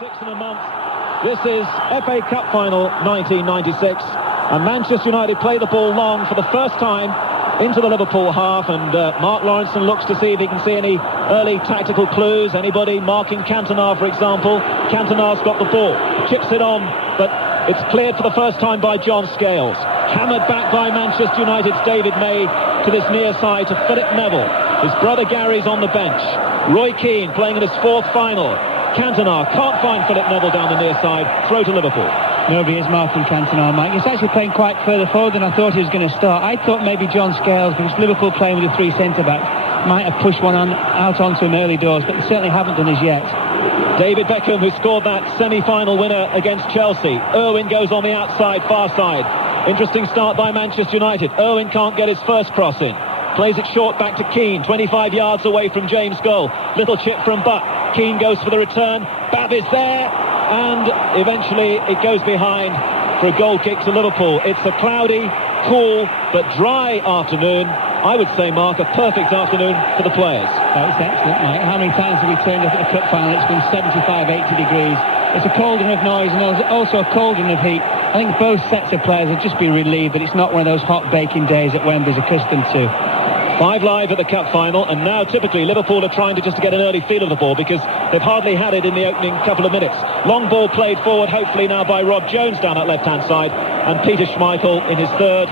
6 in a month. This is FA Cup final 1996, and Manchester United play the ball long for the first time into the Liverpool half, and Mark Lawrenson looks to see if he can see any early tactical clues. Anybody marking Cantona, for example. Cantona's got the ball, chips it on, but it's cleared for the first time by John Scales. Hammered back by Manchester United's David May to this near side to Philip Neville. His brother Gary's on the bench. Roy Keane playing in his fourth final. Cantona can't find Philip Neville down the near side. Throw to Liverpool. Nobody is marking Cantona, Mike. He's actually playing quite further forward than I thought he was going to start. I thought maybe John Scales, because Liverpool playing with the three centre-backs, might have pushed one out onto him early doors, but they certainly haven't done as yet. David Beckham, who scored that semi-final winner against Chelsea. Irwin goes on the outside, far side. Interesting start by Manchester United. Irwin can't get his first cross in. Plays it short back to Keane, 25 yards away from James' goal. Little chip from Butt. Keane goes for the return. Babb is there, and eventually it goes behind for a goal kick to Liverpool. It's a cloudy, cool, but dry afternoon. I would say, Mark, a perfect afternoon for the players. Oh, it's excellent, Mike. How many times have we turned up at the cup final? It's been 75, 80 degrees. It's a cauldron of noise and also a cauldron of heat. I think both sets of players have just been relieved that it's not one of those hot baking days that Wembley's accustomed to. 5 live at the cup final, and now typically Liverpool are trying to just get an early feel of the ball because they've hardly had it in the opening couple of minutes. Long ball played forward, hopefully now by Rob Jones down that left-hand side, and Peter Schmeichel in his third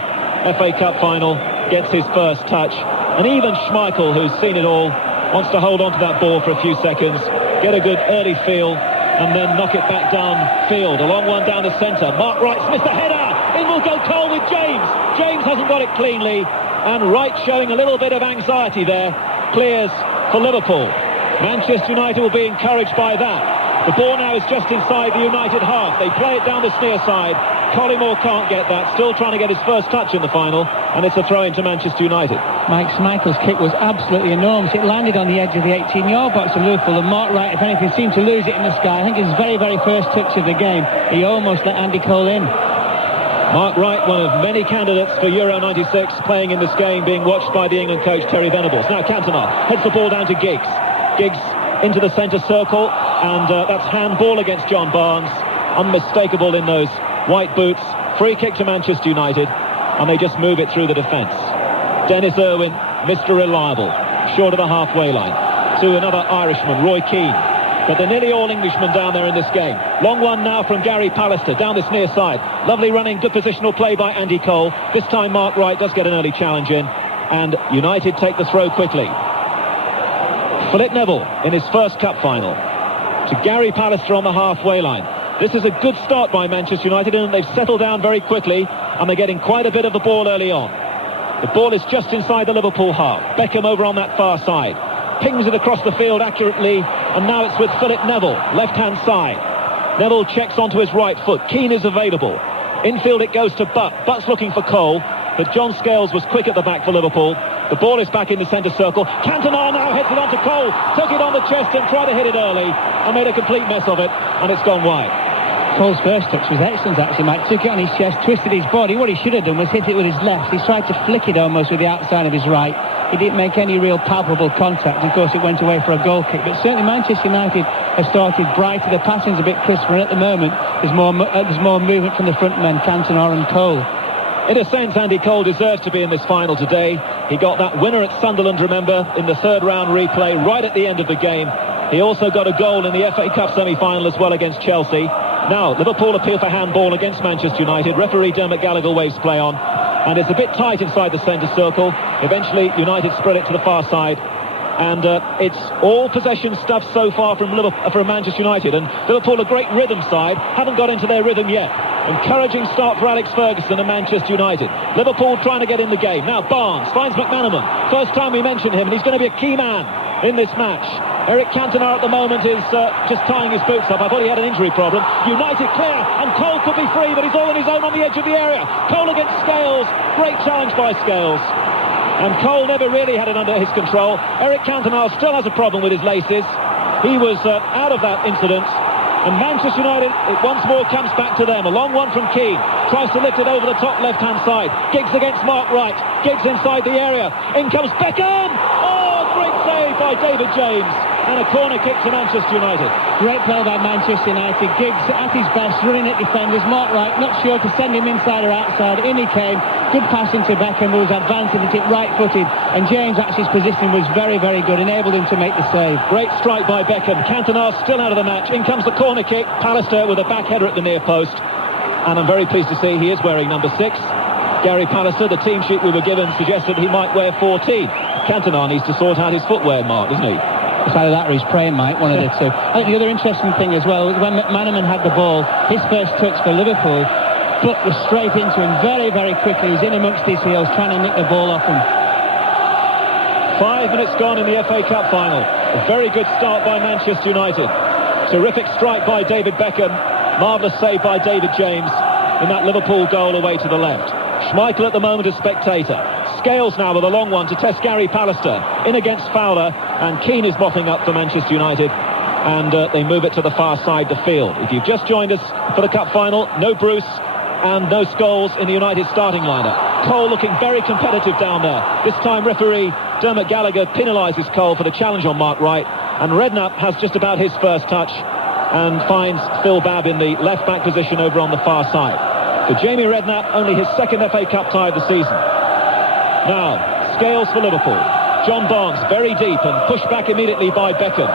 FA Cup final gets his first touch. And even Schmeichel, who's seen it all, wants to hold on to that ball for a few seconds, get a good early feel, and then knock it back downfield. A long one down the centre. Mark Wright's missed a header. In will go Cole with James. James hasn't got it cleanly, and Wright showing a little bit of anxiety there. Clears for Liverpool. Manchester United will be encouraged by that. The ball now is just inside the United half. They play it down the near side. Collymore can't get that. Still trying to get his first touch in the final, and it's a throw into Manchester United. Mike Schmeichel's kick was absolutely enormous. It landed on the edge of the 18-yard box of Liverpool, and Mark Wright, if anything, seemed to lose it in the sky. I think his very, very first touch of the game, he almost let Andy Cole in. Mark Wright, one of many candidates for Euro 96, playing in this game, being watched by the England coach Terry Venables. Now Cantona heads the ball down to Giggs. Giggs into the centre circle, and that's handball against John Barnes. Unmistakable in those white boots. Free kick to Manchester United, and they just move it through the defence. Dennis Irwin, Mr. Reliable, short of the halfway line. To another Irishman, Roy Keane. But they're nearly all Englishmen down there in this game. Long one now from Gary Pallister down this near side. Lovely running, good positional play by Andy Cole. This time Mark Wright does get an early challenge in, and United take the throw quickly. Philip Neville in his first cup final. To Gary Pallister on the halfway line. This is a good start by Manchester United, and they've settled down very quickly, and they're getting quite a bit of the ball early on. The ball is just inside the Liverpool half. Beckham over on that far side. Pings it across the field accurately, and now it's with Philip Neville, left-hand side. Neville checks onto his right foot. Keane is available. Infield it goes to Butt. Butt's looking for Cole, but John Scales was quick at the back for Liverpool. The ball is back in the centre circle. Cantona now heads it onto Cole. Took it on the chest and tried to hit it early, and made a complete mess of it, and it's gone wide. Cole's first touch was excellent, actually, Mike. Took it on his chest, twisted his body. What he should have done was hit it with his left. He tried to flick it almost with the outside of his right. He didn't make any real palpable contact. Of course, it went away for a goal kick. But certainly Manchester United have started brighter. The passing's a bit crisper, and at the moment there's more movement from the front men, Cantona and Cole. In a sense, Andy Cole deserves to be in this final today. He got that winner at Sunderland, remember, in the third round replay right at the end of the game. He also got a goal in the FA Cup semi-final as well against Chelsea. Now, Liverpool appeal for handball against Manchester United. Referee Dermot Gallagher waves play on. And it's a bit tight inside the centre circle. Eventually, United spread it to the far side. And it's all possession stuff so far from Manchester United. And Liverpool, a great rhythm side, haven't got into their rhythm yet. Encouraging start for Alex Ferguson and Manchester United. Liverpool trying to get in the game. Now Barnes finds McManaman. First time we mention him, and he's going to be a key man in this match. Eric Cantona at the moment is just tying his boots up. I thought he had an injury problem. United clear, and Cole could be free, but he's all on his own on the edge of the area. Cole against Scales. Great challenge by Scales. And Cole never really had it under his control. Eric Cantona still has a problem with his laces. He was out of that incident. And Manchester United, it once more comes back to them. A long one from Keane. Tries to lift it over the top left-hand side. Giggs against Mark Wright. Giggs inside the area. In comes Beckham! Oh, great save by David James. and a corner kick to Manchester United. Great play by Manchester United. Giggs at his best, running at defenders. Mark Wright not sure to send him inside or outside. In he came. Good pass into Beckham, who was advancing it right-footed. And James actually's positioning was very, very good. Enabled him to make the save. Great strike by Beckham. Cantona still out of the match. In comes the corner kick. Pallister with a back header at the near post. And I'm very pleased to see he is wearing number 6. Gary Pallister, the team sheet we were given suggested he might wear 14. Cantona needs to sort out his footwear, Mark, doesn't he? It's either that or he's praying, Mike, one of the two. I think the other interesting thing as well was when McManaman had the ball, his first touch for Liverpool, Buck was straight into him very, very quickly. He was in amongst his heels, trying to nick the ball off him. 5 minutes gone in the FA Cup final. A very good start by Manchester United. Terrific strike by David Beckham. Marvellous save by David James in that Liverpool goal away to the left. Schmeichel at the moment a spectator. Scales now with a long one to test Gary Pallister. In against Fowler, and Keane is mopping up for Manchester United. And they move it to the far side of the field. If you've just joined us for the Cup final, no Bruce and no Scholes in the United starting lineup. Cole looking very competitive down there. This time referee Dermot Gallagher penalises Cole for the challenge on Mark Wright. And Redknapp has just about his first touch and finds Phil Babb in the left-back position over on the far side. For Jamie Redknapp, only his second FA Cup tie of the season. Now, Scales for Liverpool. John Barnes very deep and pushed back immediately by Beckham.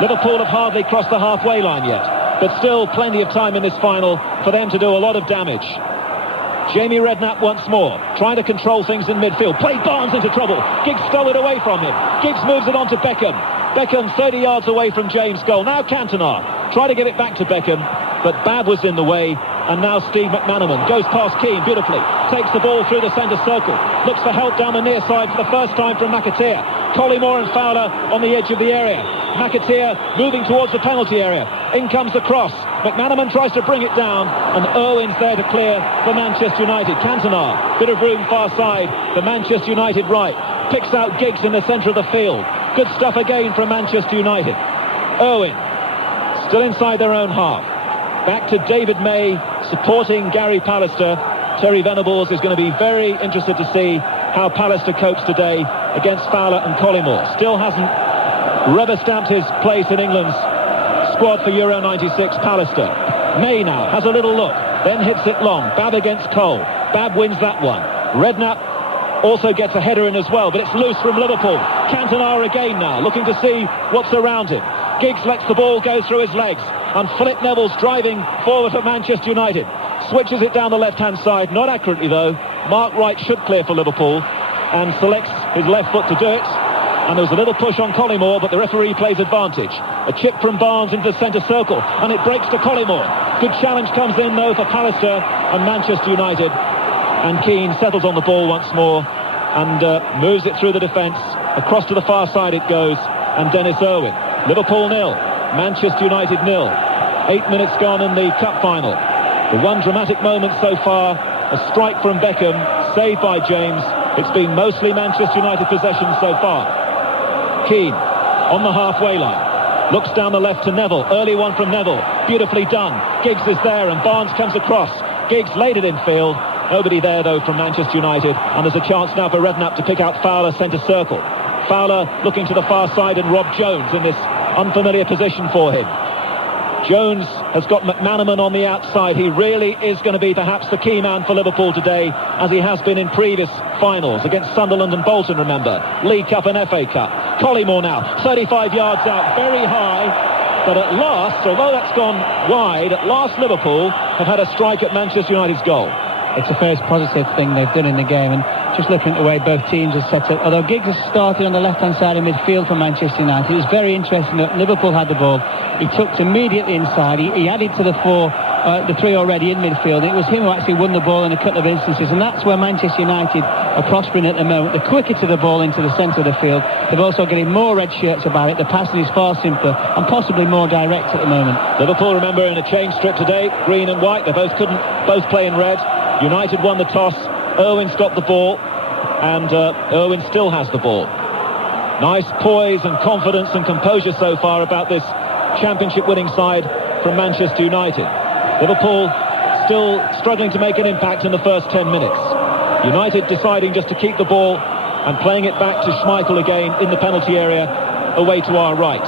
Liverpool have hardly crossed the halfway line yet, but still plenty of time in this final for them to do a lot of damage. Jamie Redknapp once more, trying to control things in midfield. Played Barnes into trouble. Giggs stole it away from him. Giggs moves it on to Beckham. Beckham 30 yards away from James' goal. Now Cantona, try to get it back to Beckham, but Babb was in the way. And now Steve McManaman goes past Keane beautifully, takes the ball through the centre circle, looks for help down the near side for the first time from McAteer. Collymore and Fowler on the edge of the area. McAteer moving towards the penalty area. In comes the cross. McManaman tries to bring it down, and Irwin's there to clear for Manchester United. Cantona, bit of room far side for Manchester United right. Picks out Giggs in the centre of the field. Good stuff again from Manchester United. Irwin, still inside their own half. Back to David May supporting Gary Pallister. Terry Venables is going to be very interested to see how Pallister copes today against Fowler and Collymore. Still hasn't rubber-stamped his place in England's squad for Euro 96, Pallister. May now has a little look, then hits it long. Babb against Cole. Babb wins that one. Redknapp also gets a header in as well, but it's loose from Liverpool. Cantona again now, looking to see what's around him. Giggs lets the ball go through his legs, and Philip Neville's driving forward for Manchester United. Switches it down the left-hand side, not accurately though. Mark Wright should clear for Liverpool, and selects his left foot to do it. And there was a little push on Collymore, but the referee plays advantage. A chip from Barnes into the centre circle, and it breaks to Collymore. Good challenge comes in though for Pallister and Manchester United. And Keane settles on the ball once more, and moves it through the defence. Across to the far side it goes, and Dennis Irwin. Liverpool 0, Manchester United 0. 8 minutes gone in the cup final. The one dramatic moment so far, a strike from Beckham, saved by James. It's been mostly Manchester United possession so far. Keane on the halfway line. Looks down the left to Neville. Early one from Neville. Beautifully done. Giggs is there and Barnes comes across. Giggs laid it in field. Nobody there though from Manchester United. And there's a chance now for Redknapp to pick out Fowler centre circle. Fowler looking to the far side and Rob Jones in this unfamiliar position for him. Jones has got McManaman on the outside. He really is going to be perhaps the key man for Liverpool today, as he has been in previous finals against Sunderland and Bolton, remember. League Cup and FA Cup. Collymore now, 35 yards out, very high. But at last, although that's gone wide, at last Liverpool have had a strike at Manchester United's goal. It's the first positive thing they've done in the game, and just looking at the way both teams have set up. Although Giggs has started on the left-hand side of midfield for Manchester United, it was very interesting that Liverpool had the ball. He tucked immediately inside. He added to the three already in midfield. It was him who actually won the ball in a couple of instances, and that's where Manchester United are prospering at the moment. They're quicker to the ball into the centre of the field. They've also getting more red shirts about it. The passing is far simpler and possibly more direct at the moment. Liverpool, remember, in a change strip today, green and white. They couldn't both play in red. United won the toss. Irwin's got the ball, and Irwin still has the ball. Nice poise and confidence and composure so far about this championship-winning side from Manchester United. Liverpool still struggling to make an impact in the first 10 minutes. United deciding just to keep the ball and playing it back to Schmeichel again in the penalty area away to our right.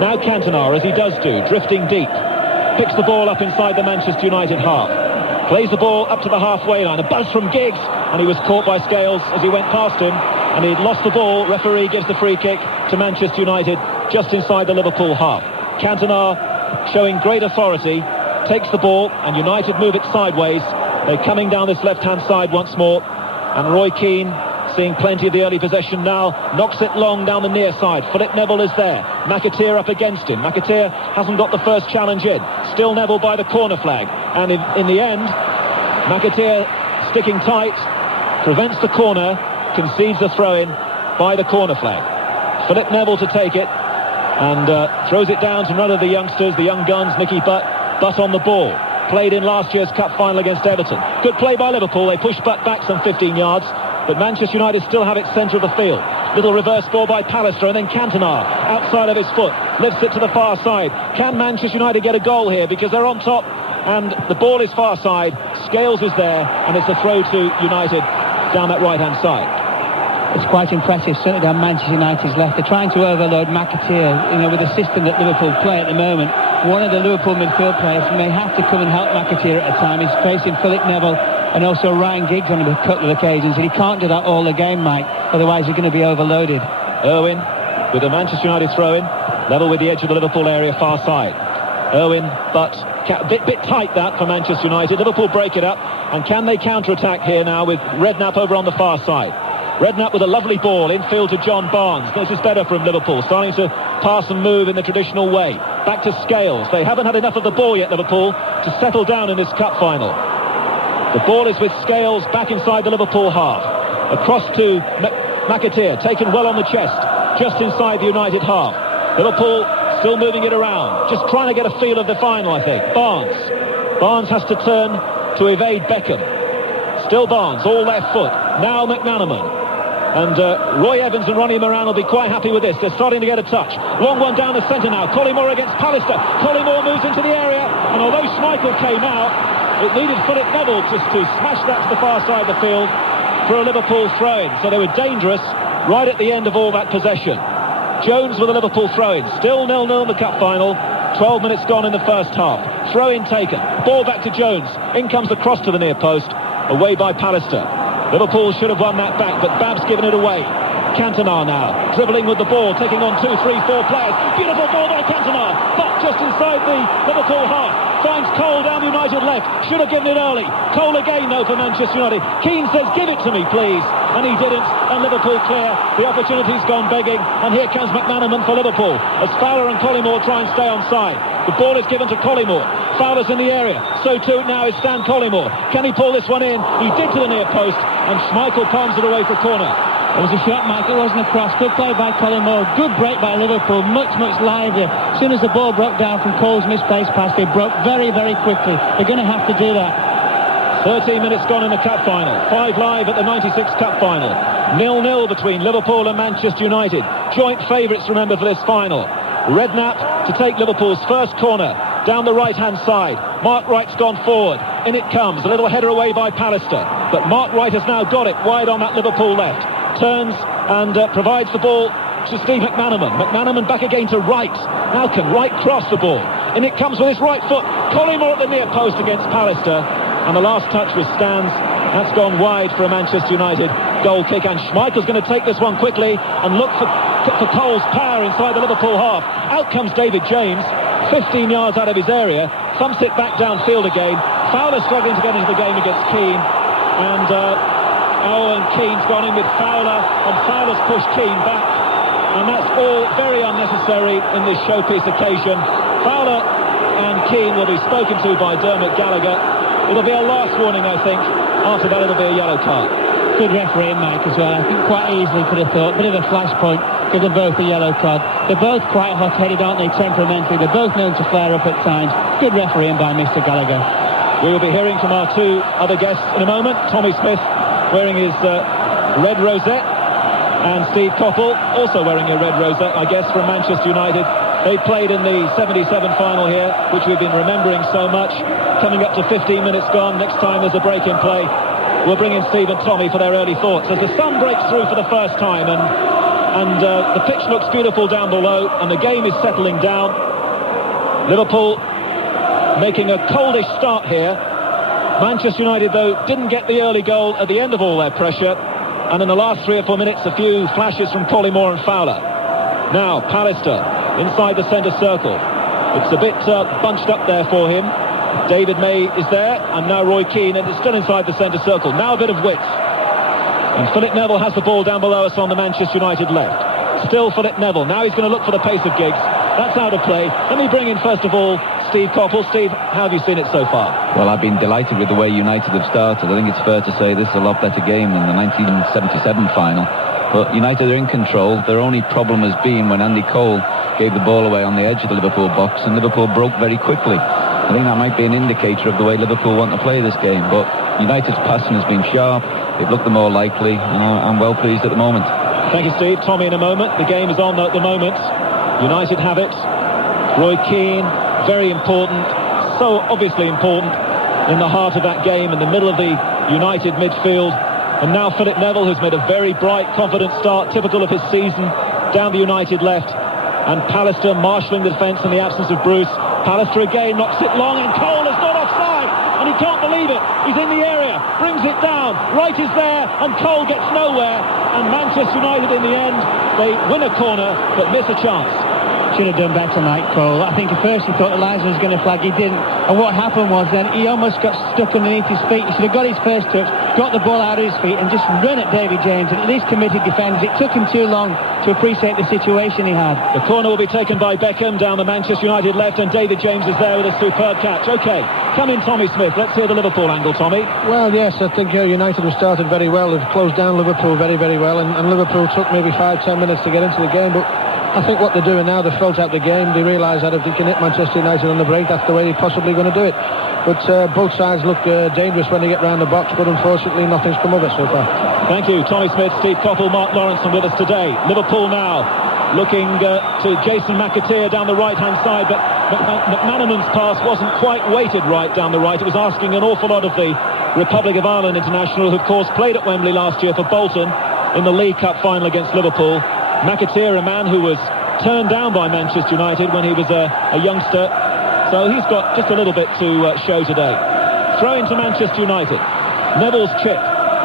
Now Cantona, as he does do, drifting deep. Picks the ball up inside the Manchester United half. Plays the ball up to the halfway line. A buzz from Giggs, and he was caught by Scales as he went past him. And he'd lost the ball. Referee gives the free kick to Manchester United just inside the Liverpool half. Cantona, showing great authority, takes the ball, and United move it sideways. They're coming down this left-hand side once more. And Roy Keane, seeing plenty of the early possession now, knocks it long down the near side. Philip Neville is there. McAteer up against him. McAteer hasn't got the first challenge in. Still Neville by the corner flag. And in the end, McAteer sticking tight, prevents the corner, concedes the throw-in by the corner flag. Philip Neville to take it, and throws it down to none of the youngsters, the young guns, Nicky Butt on the ball. Played in last year's cup final against Everton. Good play by Liverpool. They push Butt back some 15 yards. But Manchester United still have it centre of the field. Little reverse ball by Pallister, and then Cantona outside of his foot lifts it to the far side. Can Manchester United get a goal here, because they're on top and the ball is far side? Scales is there, and it's a throw to United down that right hand side. It's quite impressive, certainly down Manchester United's left. They're trying to overload McAteer, with the system that Liverpool play at the moment. One of the Liverpool midfield players may have to come and help McAteer at a time. He's facing Philip Neville and also Ryan Giggs on a couple of occasions, and he can't do that all the game, Mike, otherwise he's going to be overloaded. Irwin with the Manchester United throw-in, level with the edge of the Liverpool area, far side. Irwin, but bit tight that for Manchester United. Liverpool break it up, and can they counter-attack here now with Redknapp over on the far side? Redknapp with a lovely ball infield to John Barnes. This is better from Liverpool, starting to pass and move in the traditional way. Back to Scales. They haven't had enough of the ball yet, Liverpool, to settle down in this cup final. The ball is with Scales back inside the Liverpool half. Across to McAteer, taken well on the chest, just inside the United half. Liverpool still moving it around, just trying to get a feel of the final, I think. Barnes has to turn to evade Beckham. Still Barnes, all left foot. Now McManaman. And Roy Evans and Ronnie Moran will be quite happy with this. They're starting to get a touch. Long one down the centre now. Collymore against Pallister. Collymore moves into the area, and although Schmeichel came out, it needed Philip Neville just to smash that to the far side of the field for a Liverpool throw-in. So they were dangerous right at the end of all that possession. Jones with a Liverpool throw-in. Still 0-0 in the cup final. 12 minutes gone in the first half. Throw-in taken. Ball back to Jones. In comes the cross to the near post. Away by Pallister. Liverpool should have won that back, but Bab's given it away. Cantona now, dribbling with the ball, taking on 2, 3, 4 players. Beautiful ball by Cantona, but just inside the Liverpool half. Finds Cole down the United left. Should have given it early. Cole again, though, for Manchester United. Keane says, give it to me, please. And he didn't, and Liverpool clear. The opportunity's gone begging, and here comes McManaman for Liverpool, as Fowler and Collymore try and stay on side. The ball is given to Collymore. Fowler's in the area. So too now is Stan Collymore. Can he pull this one in? He did to the near post, and Schmeichel palms it away for corner. It was a shot, Mike. It wasn't a cross. Good play by Collymore. Good break by Liverpool. Much livelier. As soon as the ball broke down from Cole's misplaced pass, they broke very quickly. They're going to have to do that. 13 minutes gone in the cup final. 5 live at the 96 cup final. 0-0 between Liverpool and Manchester United. Joint favourites, remember, for this final. Redknapp to take Liverpool's first corner down the right-hand side. Mark Wright's gone forward. In it comes. A little header away by Pallister. But Mark Wright has now got it wide on that Liverpool left. Turns and provides the ball to Steve McManaman. McManaman back again to Wright. Now can Wright cross the ball? In it comes with his right foot. Collymore at the near post against Pallister. And the last touch was Stan's. That's gone wide for a Manchester United goal kick. And Schmeichel's going to take this one quickly and look for Cole's power inside the Liverpool half. Out comes David James, 15 yards out of his area. Thumps it back downfield again. Fowler struggling to get into the game against Keane. And and Keane's gone in with Fowler, and Fowler's pushed Keane back, and that's all very unnecessary in this showpiece occasion. Fowler and Keane will be spoken to by Dermot Gallagher. It'll be a last warning, I think. After that, it'll be a yellow card. Good refereeing, Mike, as well. I think quite easily could have thought. Bit of a flashpoint. Give them both a yellow card. They're both quite hot-headed, aren't they, temperamentally? They're both known to flare up at times. Good refereeing by Mr. Gallagher. We will be hearing from our two other guests in a moment. Tommy Smith, wearing his red rosette, and Steve Coppell, also wearing a red rosette, I guess, from Manchester United. They played in the 77 final here, which we've been remembering so much. Coming up to 15 minutes gone. Next time there's a break in play, we'll bring in Steve and Tommy for their early thoughts as the sun breaks through for the first time, and and the pitch looks beautiful down below, and the game is settling down. Liverpool making a coldish start here. Manchester United, though, didn't get the early goal at the end of all their pressure, and in the last 3 or 4 minutes, a few flashes from Collymore and Fowler. Now, Pallister inside the centre circle. It's a bit bunched up there for him. David May is there, and now Roy Keane, and it's still inside the centre circle. Now a bit of width. And Philip Neville has the ball down below us on the Manchester United left. Still Philip Neville. Now he's going to look for the pace of Giggs. That's out of play. Let me bring in, first of all, Steve Coppell. Steve, how have you seen it so far? Well, I've been delighted with the way United have started. I think it's fair to say this is a lot better game than the 1977 final. But United are in control. Their only problem has been when Andy Cole gave the ball away on the edge of the Liverpool box, and Liverpool broke very quickly. I think that might be an indicator of the way Liverpool want to play this game. But United's passing has been sharp. They've looked the more likely. I'm well pleased at the moment. Thank you, Steve. Tommy in a moment. The game is on at the moment. United have it. Roy Keane, very important, so obviously important, in the heart of that game, in the middle of the United midfield. And now Philip Neville, who's made a very bright, confident start, typical of his season, down the United left. And Pallister marshalling the defence in the absence of Bruce. Pallister again knocks it long, and Cole has got offside, and he can't believe it. He's in the area, brings it down, Wright is there, and Cole gets nowhere. And Manchester United, in the end, they win a corner but miss a chance. Should have done better, Mike Cole. I think at first he thought Elijah was going to flag. He didn't. And what happened was then he almost got stuck underneath his feet. He should have got his first touch, got the ball out of his feet and just run at David James, and at least committed defenders. It took him too long to appreciate the situation he had. The corner will be taken by Beckham down the Manchester United left, and David James is there with a superb catch. OK, come in, Tommy Smith. Let's hear the Liverpool angle, Tommy. Well, yes, I think United have started very well. They've closed down Liverpool very, very well, and Liverpool took maybe 5-10 minutes to get into the game, but I think what they're doing now, they've felt out the game. They realise that if they can hit Manchester United on the break, that's the way they're possibly going to do it. But both sides look dangerous when they get round the box, but unfortunately nothing's come of it so far. Thank you, Tommy Smith, Steve Coppell, Mark Lawrenson with us today. Liverpool now looking to Jason McAteer down the right-hand side, but McManaman's pass wasn't quite weighted right down the right. It was asking an awful lot of the Republic of Ireland international, who of course played at Wembley last year for Bolton in the League Cup final against Liverpool. McAteer, a man who was turned down by Manchester United when he was a youngster, so he's got just a little bit to show today. Throw into Manchester United. Neville's chip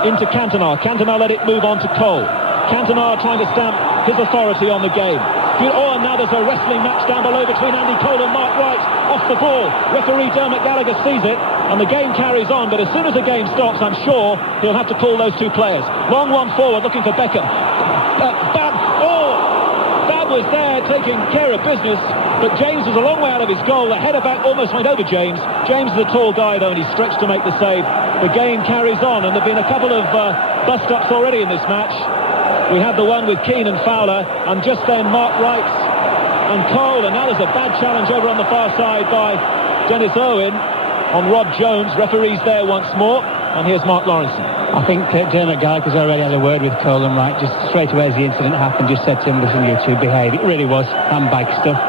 into Cantona. Cantona let it move on to Cole. Cantona trying to stamp his authority on the game. Oh, and now there's a wrestling match down below between Andy Cole and Mark Wright. Off the ball. Referee Dermot Gallagher sees it, and the game carries on, but as soon as the game stops, I'm sure he'll have to pull those two players. Long one forward, looking for Beckham. Bab was there taking care of business, but James was a long way out of his goal. The header back almost went over James. James is a tall guy, though, and he stretched to make the save. The game carries on, and there have been a couple of bust-ups already in this match. We had the one with Keane and Fowler, and just then Mark Wright and Cole, and now there's a bad challenge over on the far side by Dennis Irwin on Rob Jones. Referee's there once more, and here's Mark Lawrenson. I think Dermot Gallagher's already had a word with Cole and Wright just straight away as the incident happened, just said to him, listen, you two behave. It really was handbag stuff,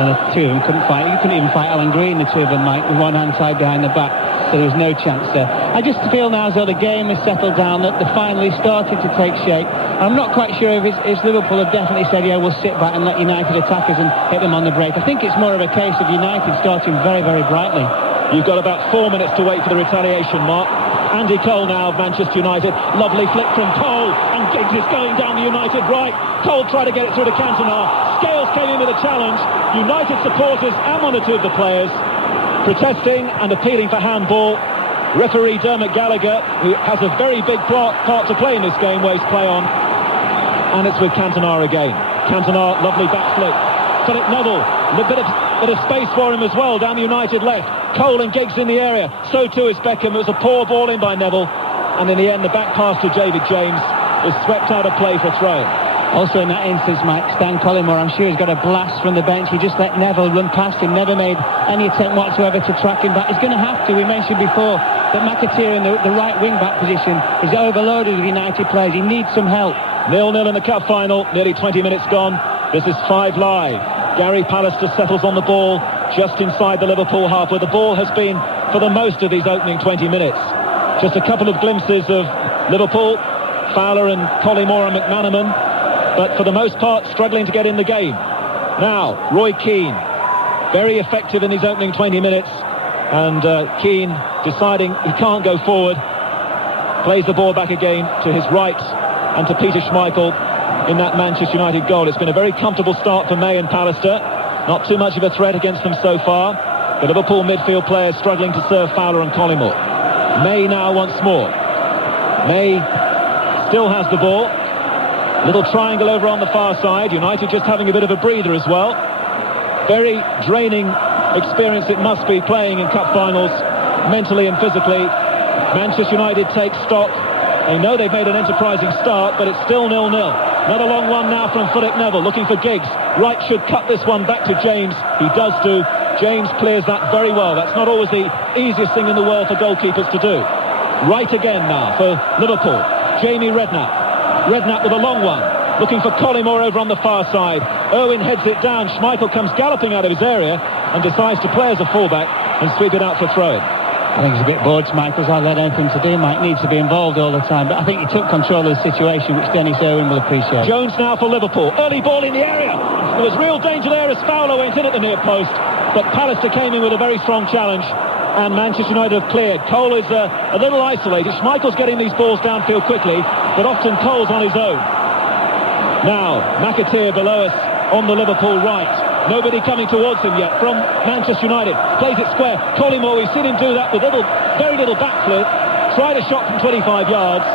and the two of them couldn't fight. You couldn't even fight Alan Green, the two of them, Mike, with one hand tied behind the back, so there was no chance there. I just feel now as though the game has settled down, that they're finally starting to take shape. I'm not quite sure if Liverpool have definitely said, yeah, we'll sit back and let United attack us and hit them on the break. I think it's more of a case of United starting very, very brightly. You've got about 4 minutes to wait for the retaliation, Mark. Andy Cole now of Manchester United. Lovely flick from Cole, and Giggs is going down the United right. Cole tried to get it through to Cantona. Scales came in with a challenge. United supporters and one or two of the players protesting and appealing for handball. Referee Dermot Gallagher, who has a very big part to play in this game, waves play on. And it's with Cantona again. Cantona, lovely back flick. Philip Neville, a bit of space for him as well down the United left. Cole and Giggs in the area, so too is Beckham. It was a poor ball in by Neville, and in the end the back pass to David James was swept out of play for throw-in. Also in that instance, Mike, Stan Collymore, I'm sure he's got a blast from the bench. He just let Neville run past him, never made any attempt whatsoever to track him back. He's going to have to. We mentioned before that McAteer in the right wing-back position is overloaded with United players. He needs some help. 0-0 in the cup final, nearly 20 minutes gone. This is 5 Live. Gary Pallister settles on the ball just inside the Liverpool half, where the ball has been for the most of these opening 20 minutes. Just a couple of glimpses of Liverpool, Fowler and Collymore and McManaman. but for the most part struggling to get in the game. Now, Roy Keane, very effective in his opening 20 minutes, and Keane deciding he can't go forward, plays the ball back again to his right and to Peter Schmeichel in that Manchester United goal. It's been a very comfortable start for May and Pallister, not too much of a threat against them so far. The Liverpool midfield players struggling to serve Fowler and Collymore. May now once more. May still has the ball. Little triangle over on the far side. United just having a bit of a breather as well. Very draining experience it must be playing in cup finals, mentally and physically. Manchester United take stock. They know they've made an enterprising start, but it's still 0-0. Another long one now from Philip Neville, looking for Giggs. Wright should cut this one back to James. He does do. James clears that very well. That's not always the easiest thing in the world for goalkeepers to do. Right again now for Liverpool. Jamie Redknapp. Redknapp with a long one, looking for Collymore over on the far side. Irwin heads it down. Schmeichel comes galloping out of his area and decides to play as a fullback and sweep it out for throw-in. I think he's a bit bored, Schmeichel's had anything to do. Mike needs to be involved all the time, but I think he took control of the situation, which Dennis Irwin will appreciate. Jones now for Liverpool. Early ball in the area. There was real danger there as Fowler went in at the near post, but Pallister came in with a very strong challenge, and Manchester United have cleared. Cole is a little isolated. Schmeichel's getting these balls downfield quickly, but often Cole's on his own. Now, McAteer below us on the Liverpool right. Nobody coming towards him yet from Manchester United. Plays it square. Collymore, we've seen him do that with very little backflip. Tried a shot from 25 yards.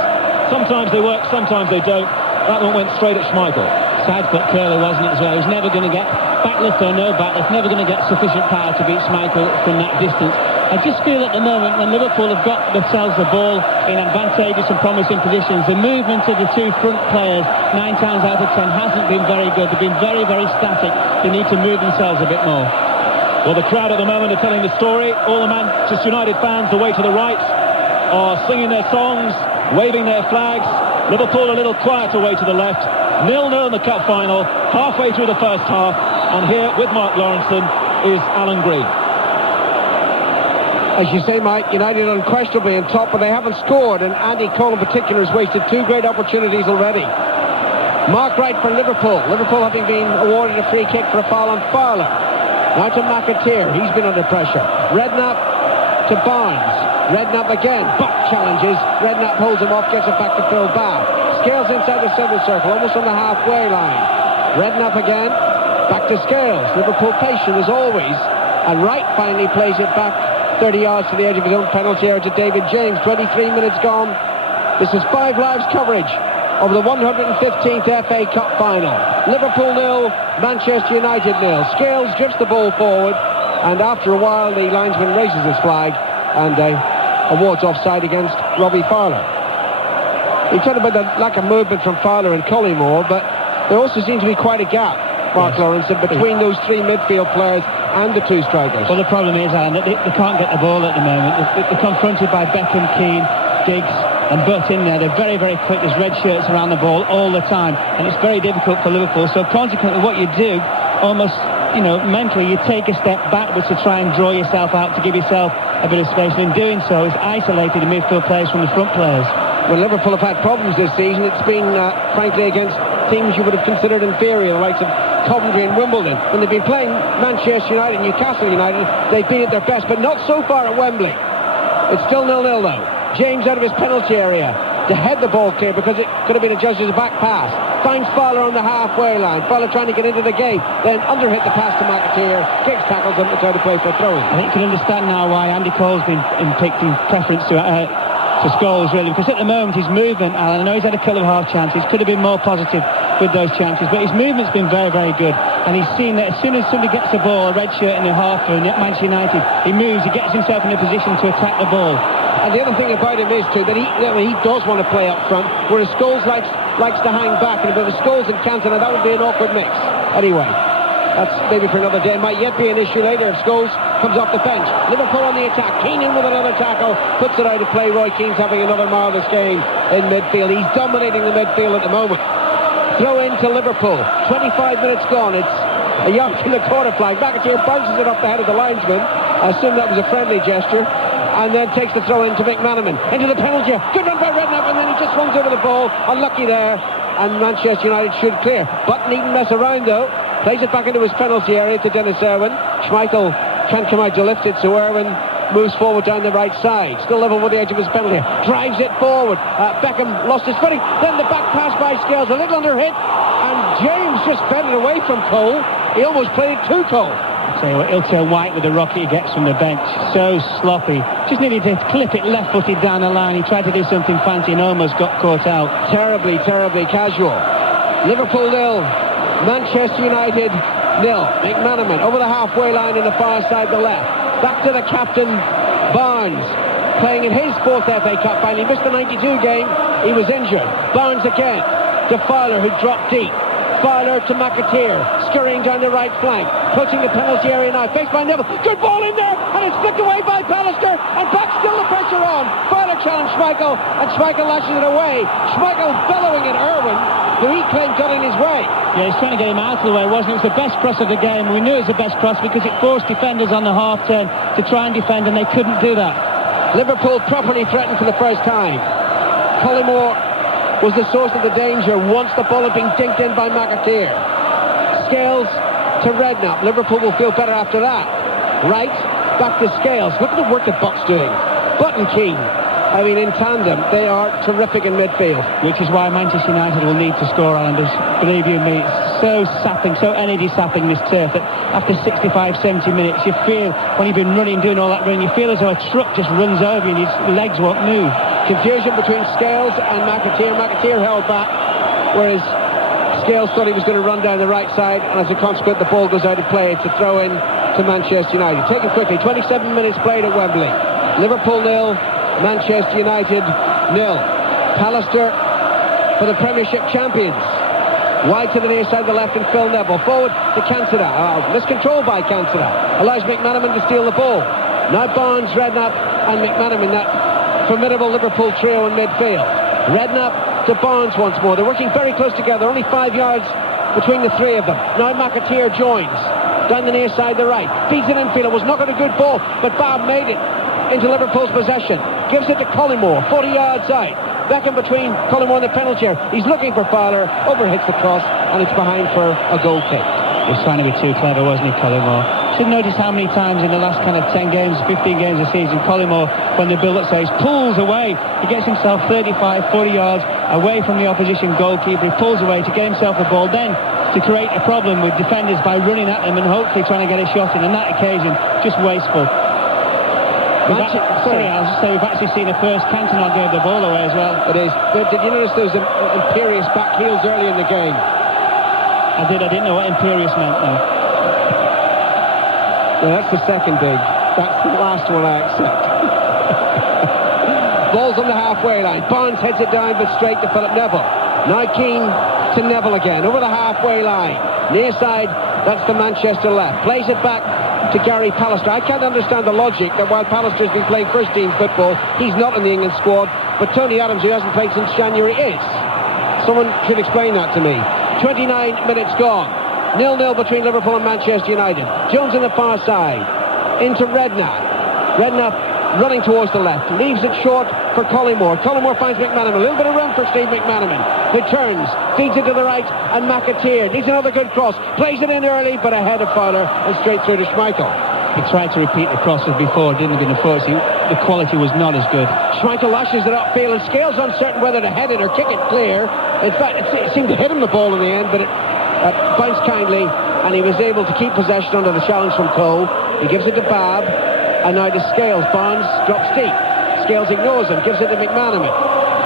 Sometimes they work, sometimes they don't. That one went straight at Schmeichel. Side foot curler, wasn't it, as well? He was never going to get, backlift or no backlift, never going to get sufficient power to beat Schmeichel from that distance. I just feel at the moment when Liverpool have got themselves the ball in advantageous and promising positions, the movement of the two front players 9 times out of 10 hasn't been very good. They've been very, very static. They need to move themselves a bit more. Well, the crowd at the moment are telling the story. All the Manchester United fans away to the right are singing their songs, waving their flags. Liverpool a little quiet away to the left. 0-0 in the cup final, halfway through the first half. And here with Mark Lawrenson is Alan Green. As you say, Mike, United unquestionably on top, but they haven't scored, and Andy Cole in particular has wasted 2 great opportunities already. Mark Wright for Liverpool. Liverpool having been awarded a free kick for a foul on Fowler. Now to McAteer. He's been under pressure. Redknapp to Barnes. Redknapp again. Buck challenges. Redknapp holds him off, gets it back to Phil Bath. Scales inside the centre circle, almost on the halfway line. Redknapp again. Back to Scales. Liverpool patient as always. And Wright finally plays it back 30 yards to the edge of his own penalty area to David James. 23 minutes gone. This is 5 Lives coverage of the 115th FA Cup final. Liverpool 0, Manchester United 0. Scales drifts the ball forward, and after a while the linesman raises his flag and awards offside against Robbie Fowler. He talked about the lack of movement from Fowler and Collymore, but there also seems to be quite a gap, Mark Lawrence, between those 3 midfield players and the 2 strikers. Well, the problem is, Alan, that they can't get the ball at the moment. They're confronted by Beckham, Keane, Giggs and Butt in there. They're very, very quick. There's red shirts around the ball all the time, and it's very difficult for Liverpool. So consequently, what you do, almost, mentally, you take a step backwards to try and draw yourself out, to give yourself a bit of space. And in doing so, it's isolated the midfield players from the front players. When Liverpool have had problems this season, it's been, frankly, against teams you would have considered inferior, the likes of Coventry and Wimbledon. When they've been playing Manchester United and Newcastle United, they've been at their best, but not so far at Wembley. It's still 0-0 though. James out of his penalty area to head the ball clear, because it could have been adjusted as a back pass. Finds Fowler on the halfway line. Fowler trying to get into the game, then underhit the pass to McAteer. Giggs tackles him to try to play for a throw-in. I think you can understand now why Andy Cole's been picked in preference to Scholes, really, because at the moment his movement, Alan, I know he's had a couple of half chances, could have been more positive with those chances, but his movement's been very, very good, and he's seen that as soon as somebody gets the ball, a red shirt in the half for Manchester United, he moves, he gets himself in a position to attack the ball. And the other thing about him is too that he does want to play up front, whereas Scholes likes to hang back, and if it was Scholes and Cantona, that would be an awkward mix. Anyway, that's maybe for another day. It might yet be an issue later if Scholes comes off the bench. Liverpool on the attack. Keane in with another tackle. Puts it out of play. Roy Keane's having another marvellous game in midfield. He's dominating the midfield at the moment. Throw in to Liverpool. 25 minutes gone. It's a yard from the corner flag. McAteer bounces it off the head of the linesman. I assume that was a friendly gesture. And then takes the throw in to McManaman. Into the penalty. Good run by Redknapp, and then he just runs over the ball. Unlucky there. and Manchester United should clear. Button needn't mess around though. Plays it back into his penalty area to Dennis Irwin. Schmeichel can't come out to lift it, so Irwin moves forward down the right side. Still level with the edge of his penalty. Drives it forward. Beckham lost his footing. Then the back pass by Scales, a little under hit, and James just fed it away from Cole. He almost played it to Cole. So he'll turn white with the rocket he gets from the bench. So sloppy. Just needed to clip it left-footed down the line. He tried to do something fancy and almost got caught out. Terribly, terribly casual. Liverpool 0, Manchester United 0. McManaman over the halfway line in the far side, the left. Back to the captain, Barnes, playing in his fourth FA Cup final. He missed the 92 game. He was injured. Barnes again to Fowler, who dropped deep. Fowler to McAteer, scurrying down the right flank, approaching the penalty area now, faced by Neville. Good ball in there, and it's flicked away by Pallister, and back still the pressure on. Fowler challenged Schmeichel, and Schmeichel lashes it away. Schmeichel bellowing at Irwin, who he claimed got in his way. Yeah, he's trying to get him out of the way, wasn't he? It was the best cross of the game. We knew it was the best cross because it forced defenders on the half turn to try and defend, and they couldn't do that. Liverpool properly threatened for the first time. Collymore was the source of the danger once the ball had been dinked in by McAteer. Scales to Redknapp. Liverpool will feel better after that. Right, back to Scales. Look at the work that Buck's doing. Button Keane. I mean, in tandem, they are terrific in midfield. Which is why Manchester United will need to score, Islanders. Believe you me, it's so sapping, so energy-sapping, this turf, that after 65, 70 minutes, you feel, when you've been running, doing all that running, you feel as though a truck just runs over you and his legs won't move. Confusion between Scales and McAteer. McAteer held back, whereas Scales thought he was going to run down the right side, and as a consequence, the ball goes out of play. It's a throw-in to Manchester United. Taken quickly, 27 minutes played at Wembley. Liverpool 0, Manchester United 0. Pallister for the Premiership champions. Wide to the near side, the left, and Phil Neville. Forward to Cantona. Miscontrolled by Cantona. Allows McManaman to steal the ball. Now Barnes, Redknapp, and McManaman. That formidable Liverpool trio in midfield. Redknapp to Barnes once more. They're working very close together. Only 5 yards between the three of them. Now McAteer joins. Down the near side, the right. Feeds it infield. It was not got a good ball, but Bob made it into Liverpool's possession. Gives it to Collymore, 40 yards out. Beckham between Collymore and the penalty area. He's looking for Fowler, overhits the cross, and it's behind for a goal kick. He was trying to be too clever, wasn't he, Collymore? Should notice how many times in the last kind of 10 games, 15 games of the season, Collymore, when the build-up says, pulls away. He gets himself 35, 40 yards away from the opposition goalkeeper. He pulls away to get himself a ball, then to create a problem with defenders by running at them and hopefully trying to get a shot in. On that occasion, just wasteful. We've actually seen a first Cantona gave the ball away as well. It is. But did you notice there was imperious back heels early in the game? I didn't know what imperious meant though. No, that's the second big. That's the last one I accept. Ball's on the halfway line. Barnes heads it down but straight to Philip Neville. Now Keane to Neville again. Over the halfway line. Near side, that's the Manchester left. Plays it back to Gary Pallister. I can't understand the logic that while Pallister's been playing first team football, he's not in the England squad, but Tony Adams, who hasn't played since January, is. Someone should explain that to me. 29 minutes gone. 0-0 between Liverpool and Manchester United. Jones on the far side. Into Redknapp. Redknapp running towards the left. Leaves it short for Collymore. Collymore finds McManaman. A little bit of room for Steve McManaman. Who turns. Feeds it to the right. And McAteer needs another good cross. Plays it in early, but ahead of Fowler and straight through to Schmeichel. He tried to repeat the crosses before. Didn't have been unfortunately. The quality was not as good. Schmeichel lashes it upfield and Scales uncertain whether to head it or kick it clear. In fact, it seemed to hit him the ball in the end, but it bounced kindly, and he was able to keep possession under the challenge from Cole. He gives it to Bab, and now to Scales. Barnes drops deep. Scales ignores him, gives it to McManaman.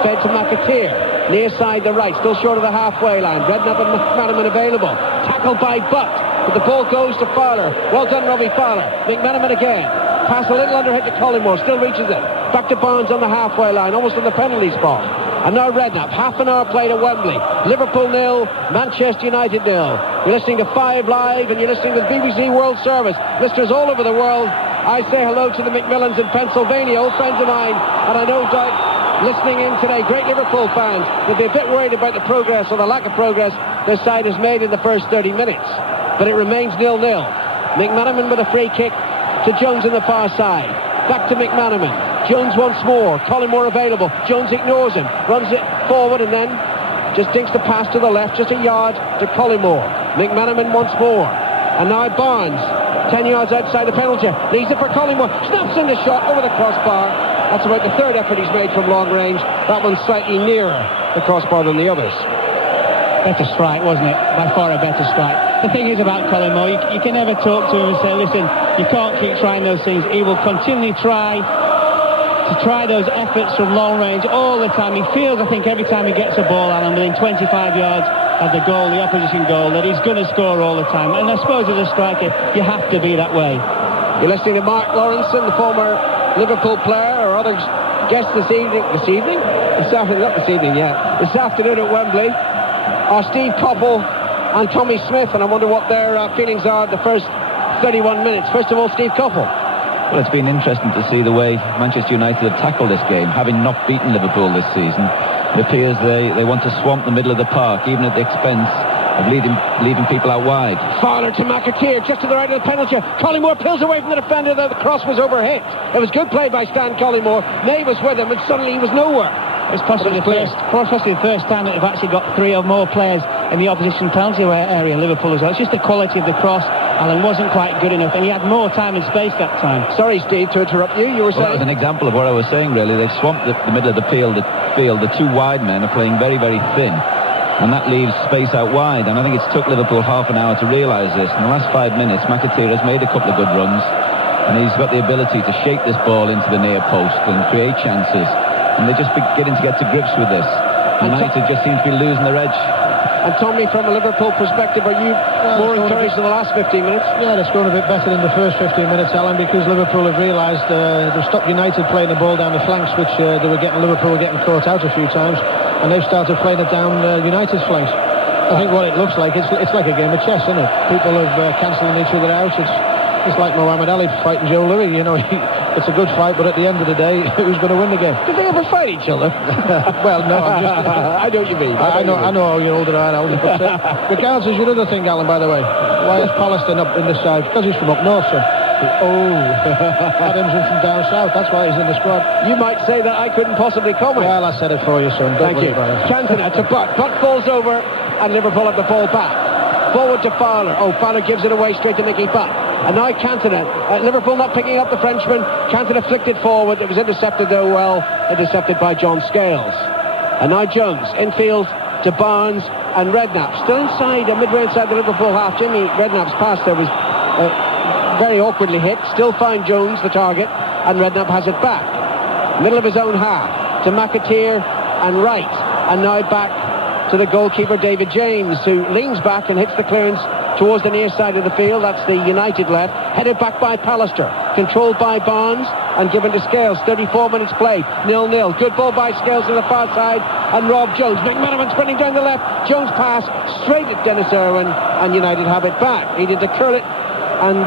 Fed to McAteer. Near side the right, still short of the halfway line. Redknapp and McManaman available. Tackled by Butt, but the ball goes to Fowler. Well done, Robbie Fowler. McManaman again. Pass a little underhit to Collymore, still reaches it. Back to Barnes on the halfway line, almost on the penalty spot. And now Redknapp, half an hour played at Wembley. Liverpool 0, Manchester United 0. You're listening to 5 Live and you're listening to the BBC World Service. Listeners all over the world, I say hello to the McMillans in Pennsylvania, old friends of mine, and I no doubt listening in today, great Liverpool fans, they'll be a bit worried about the progress or the lack of progress their side has made in the first 30 minutes. But it remains 0-0. McManaman with a free kick to Jones on the far side. Back to McManaman. Jones once more. Collymore available. Jones ignores him. Runs it forward and then just dinks the pass to the left, just a yard to Collymore. McManaman once more. And now Barnes, 10 yards outside the penalty. Leaves it for Collymore. Snaps in the shot over the crossbar. That's about the third effort he's made from long range. That one's slightly nearer the crossbar than the others. Better strike, wasn't it? By far a better strike. The thing is about Collymore, you can never talk to him and say, listen, you can't keep trying those things. He will continually try those efforts from long range all the time. He feels, I think, every time he gets a ball, Alan, within 25 yards of the goal, the opposition goal, that he's going to score all the time. And I suppose as a striker, you have to be that way. You're listening to Mark Lawrenson, the former Liverpool player, or other guests this afternoon at Wembley, are Steve Coppell and Tommy Smith, and I wonder what their feelings are the first 31 minutes. First of all, Steve Coppell. Well, it's been interesting to see the way Manchester United have tackled this game, having not beaten Liverpool this season. It appears they want to swamp the middle of the park, even at the expense of leaving people out wide. Fowler to McAteer, just to the right of the penalty. Collymore pulls away from the defender, though the cross was overhit. It was good play by Stan Collymore. May was with him, and suddenly he was nowhere. It's possibly the first time that they've actually got three or more players in the opposition penalty area, Liverpool as well. It's just the quality of the cross, Alan, wasn't quite good enough, and he had more time and space that time. Sorry, Steve, to interrupt you. You were saying... Well, that was an example of what I was saying, really. They've swamped the middle of the field. The two wide men are playing very, very thin, and that leaves space out wide, and I think it's took Liverpool half an hour to realise this. In the last 5 minutes, McAteer has made a couple of good runs, and he's got the ability to shake this ball into the near post and create chances. And they're just beginning to get to grips with this. United just seems to be losing their edge. And Tommy, from a Liverpool perspective, are you more encouraged in the last 15 minutes? Yeah, it's going a bit better than the first 15 minutes, Alan, because Liverpool have realised they've stopped United playing the ball down the flanks, which Liverpool were getting caught out a few times, and they've started playing it down United's flanks. I think what it looks like, it's like a game of chess, isn't it? People have cancelling each other out. It's like Muhammad Ali fighting Joe Louis, you know. It's a good fight, but at the end of the day, who's going to win the game? Did they ever fight each other? Well, no, I'm just... I know what you mean. I know how you're older, Alan. But regards is your other thing, Alan, by the way. Why is Palestine up in this side? Because he's from up north, son. Oh, Adams is from down south. That's why he's in the squad. You might say that I couldn't possibly comment. Well, I said it for you, son. Thank you. Cantona to Butt. Butt falls over, and Liverpool have the ball back. Forward to Fowler. Oh, Fowler gives it away straight to Mickey Butt. And now Cantona. Liverpool not picking up the Frenchman. Cantona flicked it forward. It was intercepted, though, well intercepted by John Scales. And now Jones. Infield to Barnes and Redknapp. Still inside, midway inside the Liverpool half. Jimmy Redknapp's pass there was very awkwardly hit. Still found Jones, the target, and Redknapp has it back. Middle of his own half to McAteer and Wright. And now back to the goalkeeper, David James, who leans back and hits the clearance towards the near side of the field. That's the United left. Headed back by Pallister. Controlled by Barnes and given to Scales. 34 minutes play. 0-0. Good ball by Scales to the far side. And Rob Jones. McManaman sprinting down the left. Jones pass straight at Dennis Irwin. And United have it back. Needed to curl it and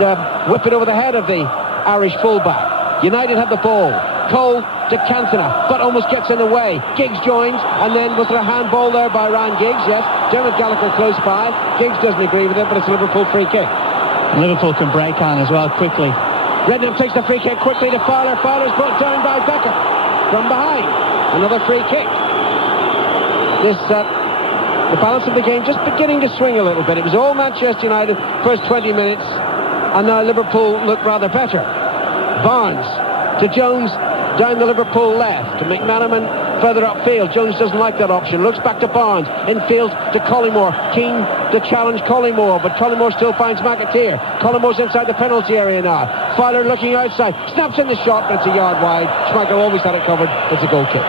whip it over the head of the Irish fullback. United have the ball. Cole to Cantona, but almost gets in the way. Giggs joins, and then was there a handball there by Ryan Giggs? Yes. Dermot Gallagher close by. Giggs doesn't agree with it, but it's a Liverpool free kick. Liverpool can break on as well quickly. Redknapp takes the free kick quickly to Fowler. Fowler's brought down by Becker from behind. Another free kick. The balance of the game just beginning to swing a little bit. It was all Manchester United first 20 minutes, and now Liverpool look rather better. Barnes to Jones down the Liverpool left to McManaman further upfield. Jones doesn't like that option. Looks back to Barnes. Infield to Collymore. Keane to challenge Collymore, but Collymore still finds McAteer. Collymore's inside the penalty area now. Fowler looking outside. Snaps in the shot, but it's a yard wide. Schmeichel always had it covered. It's a goal kick.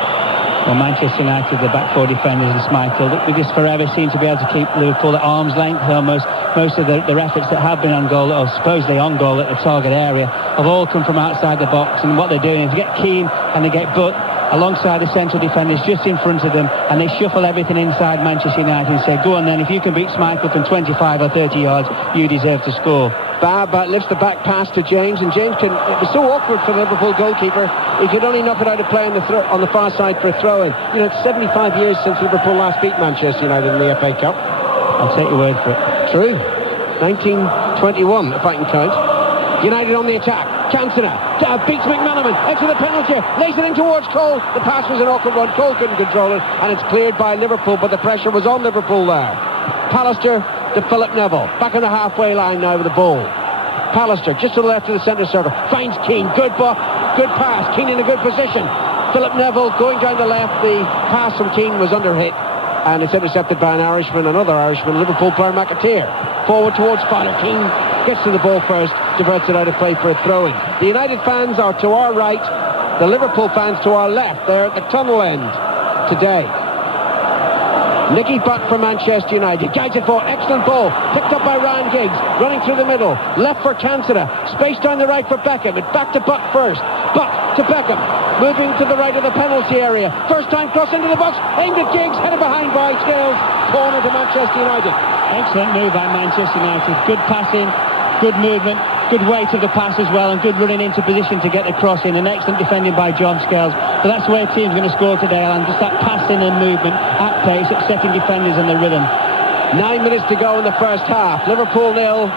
Well, Manchester United, the back four defenders and Schmeichel, we just forever seem to be able to keep Liverpool at arm's length. Almost most of their efforts that have been on goal, or supposedly on goal at the target area, have all come from outside the box. And what they're doing is get Keane and they get Butt alongside the central defenders just in front of them, and they shuffle everything inside Manchester United and say, go on then, if you can beat Schmeichel from 25 or 30 yards, you deserve to score. Bab lifts the back pass to James, and James it was so awkward for the Liverpool goalkeeper, he could only knock it out of play on the far side for a throw-in. You know, it's 75 years since Liverpool last beat Manchester United in the FA Cup. I'll take your word for it. True. 1921, if I can count. United on the attack. Cantona beats McManaman into the penalty, lays it in towards Cole. The pass was an awkward one. Cole couldn't control it, and it's cleared by Liverpool, but the pressure was on Liverpool there. Pallister to Philip Neville, back on the halfway line now with the ball. Pallister just to the left of the centre circle, finds Keane, good pass, Keane in a good position. Philip Neville going down the left, the pass from Keane was under hit, and it's intercepted by another Irishman, Liverpool player McAteer. Forward towards Fowler. Keane gets to the ball first, diverts it out of play for a throw-in. The United fans are to our right, the Liverpool fans to our left. They're at the tunnel end today. Nicky Butt for Manchester United, guides it forward, excellent ball, picked up by Ryan Giggs, running through the middle, left for Cantona, space down the right for Beckham, it's back to Butt first, Butt to Beckham, moving to the right of the penalty area, first time cross into the box, aimed at Giggs, headed behind by Scales, corner to Manchester United. Excellent move by Manchester United, good passing, good movement, good weight of the pass as well, and good running into position to get the cross in, and excellent defending by John Scales. But that's the way a team's going to score today, Alan, just that passing and movement at pace, upsetting defenders in the rhythm. 9 minutes to go in the first half. Liverpool 0,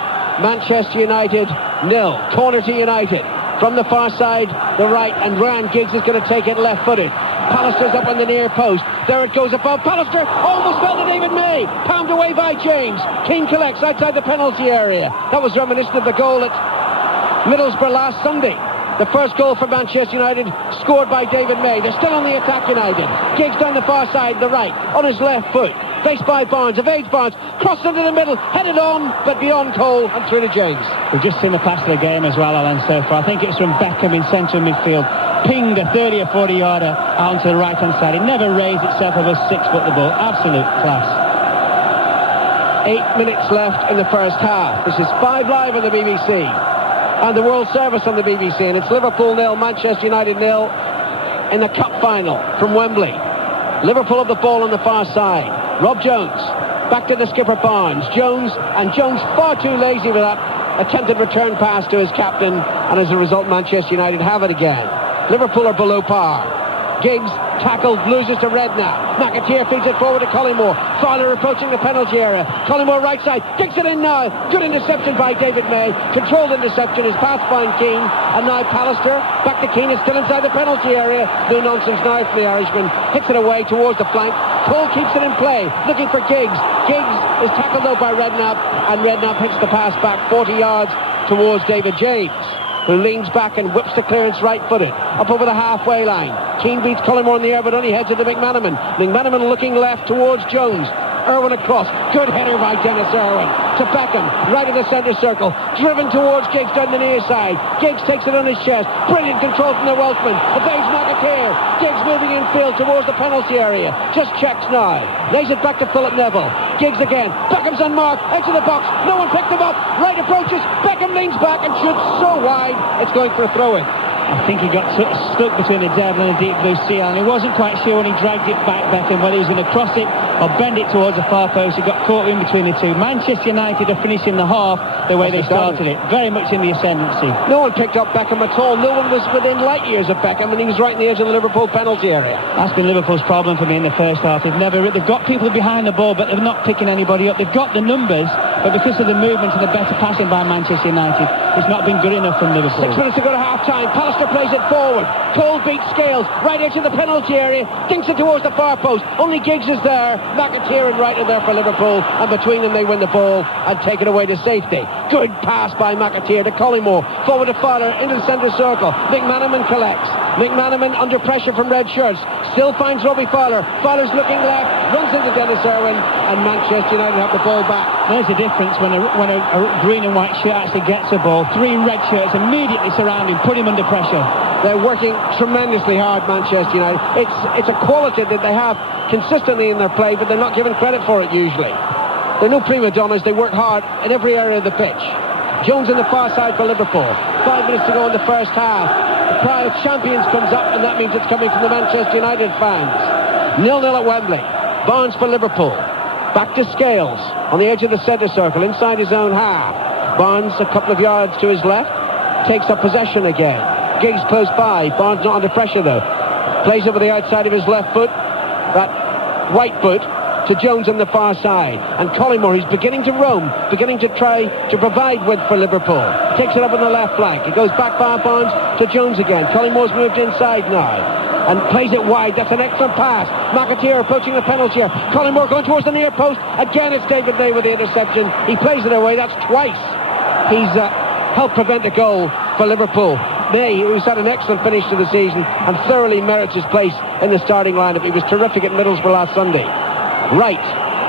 Manchester United 0. Corner to United. From the far side, the right, and Ryan Giggs is going to take it left-footed. Pallister's up on the near post. There it goes above. Pallister almost fell to David May. Palmed away by James. Keane collects outside the penalty area. That was reminiscent of the goal at Middlesbrough last Sunday. The first goal for Manchester United, scored by David May. They're still on the attack, United. Giggs down the far side, the right, on his left foot. Faced by Barnes, evades Barnes, crosses into the middle, headed on, but beyond Cole and through to James. We've just seen the pass of the game as well, Alan, so far. I think it's from Beckham in central midfield. Pinged a 30 or 40 yarder out onto the right-hand side. It never raised itself above 6 foot the ball. Absolute class. 8 minutes left in the first half. This is 5 Live on the BBC. And the World Service on the BBC. And it's Liverpool 0, Manchester United 0 in the cup final from Wembley. Liverpool have the ball on the far side. Rob Jones, back to the skipper Barnes. Jones far too lazy with that attempted return pass to his captain, and as a result Manchester United have it again. Liverpool are below par. Giggs tackled, loses to Redknapp. McAteer feeds it forward to Collymore. Fowler approaching the penalty area. Collymore right side, kicks it in now. Good interception by David May. Controlled interception is passed by Keane, and now Pallister back to Keane, is still inside the penalty area. No nonsense now for the Irishman. Hits it away towards the flank. Cole keeps it in play, looking for Giggs. Giggs is tackled though by Redknapp, and Redknapp hits the pass back 40 yards towards David James, who leans back and whips the clearance right-footed, up over the halfway line. Keane beats Collymore in the air, but only heads it to McManaman. McManaman looking left towards Jones. Irwin across. Good header by Dennis Irwin. To Beckham, right of the centre circle. Driven towards Giggs down the near side. Giggs takes it on his chest. Brilliant control from the Welshman. Evades McAteer. Giggs moving infield towards the penalty area. Just checks now. Lays it back to Philip Neville. Giggs again. Beckham's unmarked. Into the box. No one picked him up. Right approaches. Beckham leans back and shoots so wide, it's going for a throw-in. I think he got stuck between the devil and the deep blue sea, and he wasn't quite sure when he dragged it back, Beckham, whether he was going to cross it or bend it towards the far post. He got caught in between the two. Manchester United are finishing the half the way they started it, very much in the ascendancy. No one picked up Beckham at all. No one was within light years of Beckham, and he was right in the edge of the Liverpool penalty area. That's been Liverpool's problem for me in the first half. They've got people behind the ball, but they're not picking anybody up. They've got the numbers, but because of the movement and the better passing by Manchester United, it's not been good enough from Liverpool. 6 minutes to go to half-time. Pallister plays it forward. Cole beats Scales, right edge of the penalty area, dinks it towards the far post. Only Giggs is there. McAteer and Wright are there for Liverpool, and between them they win the ball and take it away to safety. Good pass by McAteer to Collymore. Forward to Fowler into the centre circle. McManaman collects. McManaman under pressure from red shirts. Still finds Robbie Fowler. Fowler's looking left, runs into Dennis Irwin, and Manchester United have the ball back. There's the difference when a green and white shirt actually gets a ball. 3 red shirts immediately surround him, put him under pressure. They're working tremendously hard, Manchester United. It's a quality that they have consistently in their play, but they're not given credit for it usually. They're no prima donnas. They work hard in every area of the pitch. Jones on the far side for Liverpool. 5 minutes to go in the first half. The cry of champions comes up, and that means it's coming from the Manchester United fans. 0-0 at Wembley. Barnes for Liverpool. Back to Scales on the edge of the centre circle, inside his own half. Barnes a couple of yards to his left. Takes up possession again. Giggs close by. Barnes not under pressure though. Plays over the outside of his left foot. That right foot to Jones on the far side, and Collymore, who's beginning to roam, beginning to try to provide width for Liverpool, takes it up on the left flank. It goes back by Barnes to Jones again. Collymore's moved inside now and plays it wide. That's an excellent pass. McAteer approaching the penalty area. Collymore going towards the near post. Again, it's David May with the interception. He plays it away. That's twice he's helped prevent a goal for Liverpool. May, who's had an excellent finish to the season and thoroughly merits his place in the starting lineup. He was terrific at Middlesbrough last Sunday. Right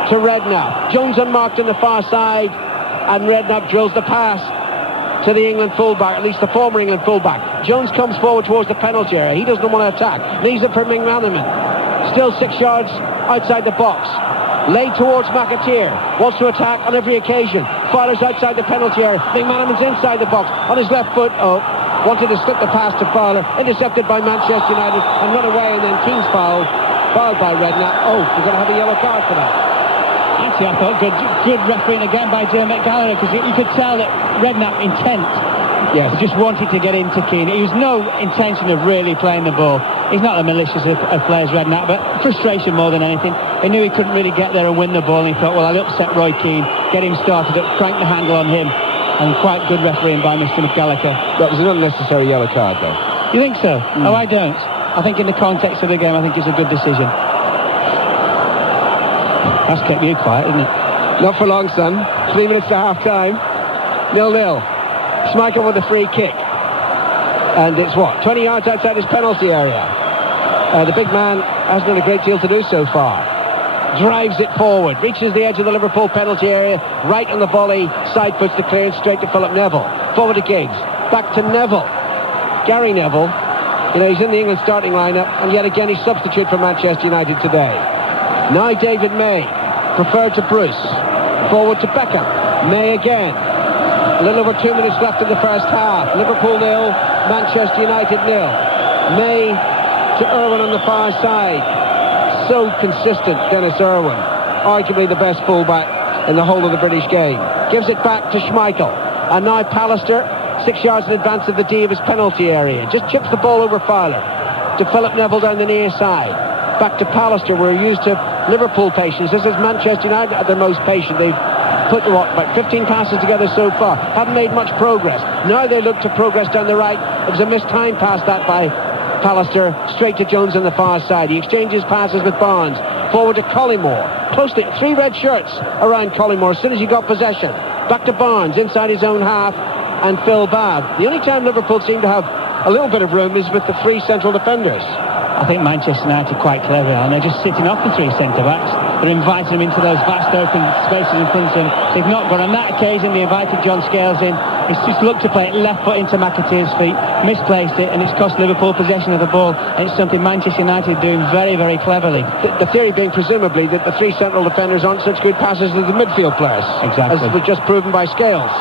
to Redknapp. Jones unmarked on the far side, and Redknapp drills the pass to the England fullback, at least the former England fullback. Jones comes forward towards the penalty area. He doesn't want to attack. Leaves it for McManaman. Still 6 yards outside the box. Laid towards McAteer. Wants to attack on every occasion. Fowler's outside the penalty area. McManaman's inside the box on his left foot. Wanted to slip the pass to Fowler. Intercepted by Manchester United and run away, and then Keane's fouled by Redknapp. We're going to have a yellow card for that. Actually, I thought good refereeing again by Dermot Gallagher, because you could tell that Redknapp intent. Yes. He just wanted to get into Keane. He was no intention of really playing the ball. He's not the malicious of players, Redknapp, but frustration more than anything. He knew he couldn't really get there and win the ball, and he thought, well, I'll upset Roy Keane, get him started up, crank the handle on him. And quite good refereeing by Mr. Gallagher. That was an unnecessary yellow card, though. You think so? Oh, I don't. I think in the context of the game, I think it's a good decision. That's kept you quiet, isn't it? Not for long, son. 3 minutes to half-time. 0-0. Schmeichel with a free kick. And it's 20 yards outside his penalty area. The big man hasn't done a great deal to do so far. Drives it forward, reaches the edge of the Liverpool penalty area, right on the volley, side puts the clearance straight to Philip Neville. Forward to Giggs, back to Neville. Gary Neville, he's in the England starting lineup, and yet again he's substitute for Manchester United today. Now David May, preferred to Bruce. Forward to Beckham, May again. A little over 2 minutes left in the first half. Liverpool 0, Manchester United 0. May to Irwin on the far side. So consistent, Dennis Irwin, arguably the best fullback in the whole of the British game. Gives it back to Schmeichel, and now Pallister, 6 yards in advance of the D of his penalty area, just chips the ball over Fowler to Philip Neville down the near side. Back to Pallister. We're used to Liverpool patience. This is Manchester United at their most patient. They've put about 15 passes together so far, haven't made much progress. Now they look to progress down the right. It was a missed time pass that by Pallister, straight to Jones on the far side. He exchanges passes with Barnes. Forward to Collymore. Close to 3 red shirts around Collymore as soon as he got possession. Back to Barnes, inside his own half, and Phil Babb. The only time Liverpool seem to have a little bit of room is with the 3 central defenders. I think Manchester United are quite clever, and they're just sitting off the 3 centre-backs. They're inviting them into those vast open spaces in front of them. They've not gone. On that occasion, they invited John Scales in. He's just looked to play it left foot into McAteer's feet, misplaced it, and it's cost Liverpool possession of the ball. And it's something Manchester United are doing very, very cleverly. The theory being presumably that the 3 central defenders aren't such good passers as the midfield players. Exactly. As was just proven by Scales.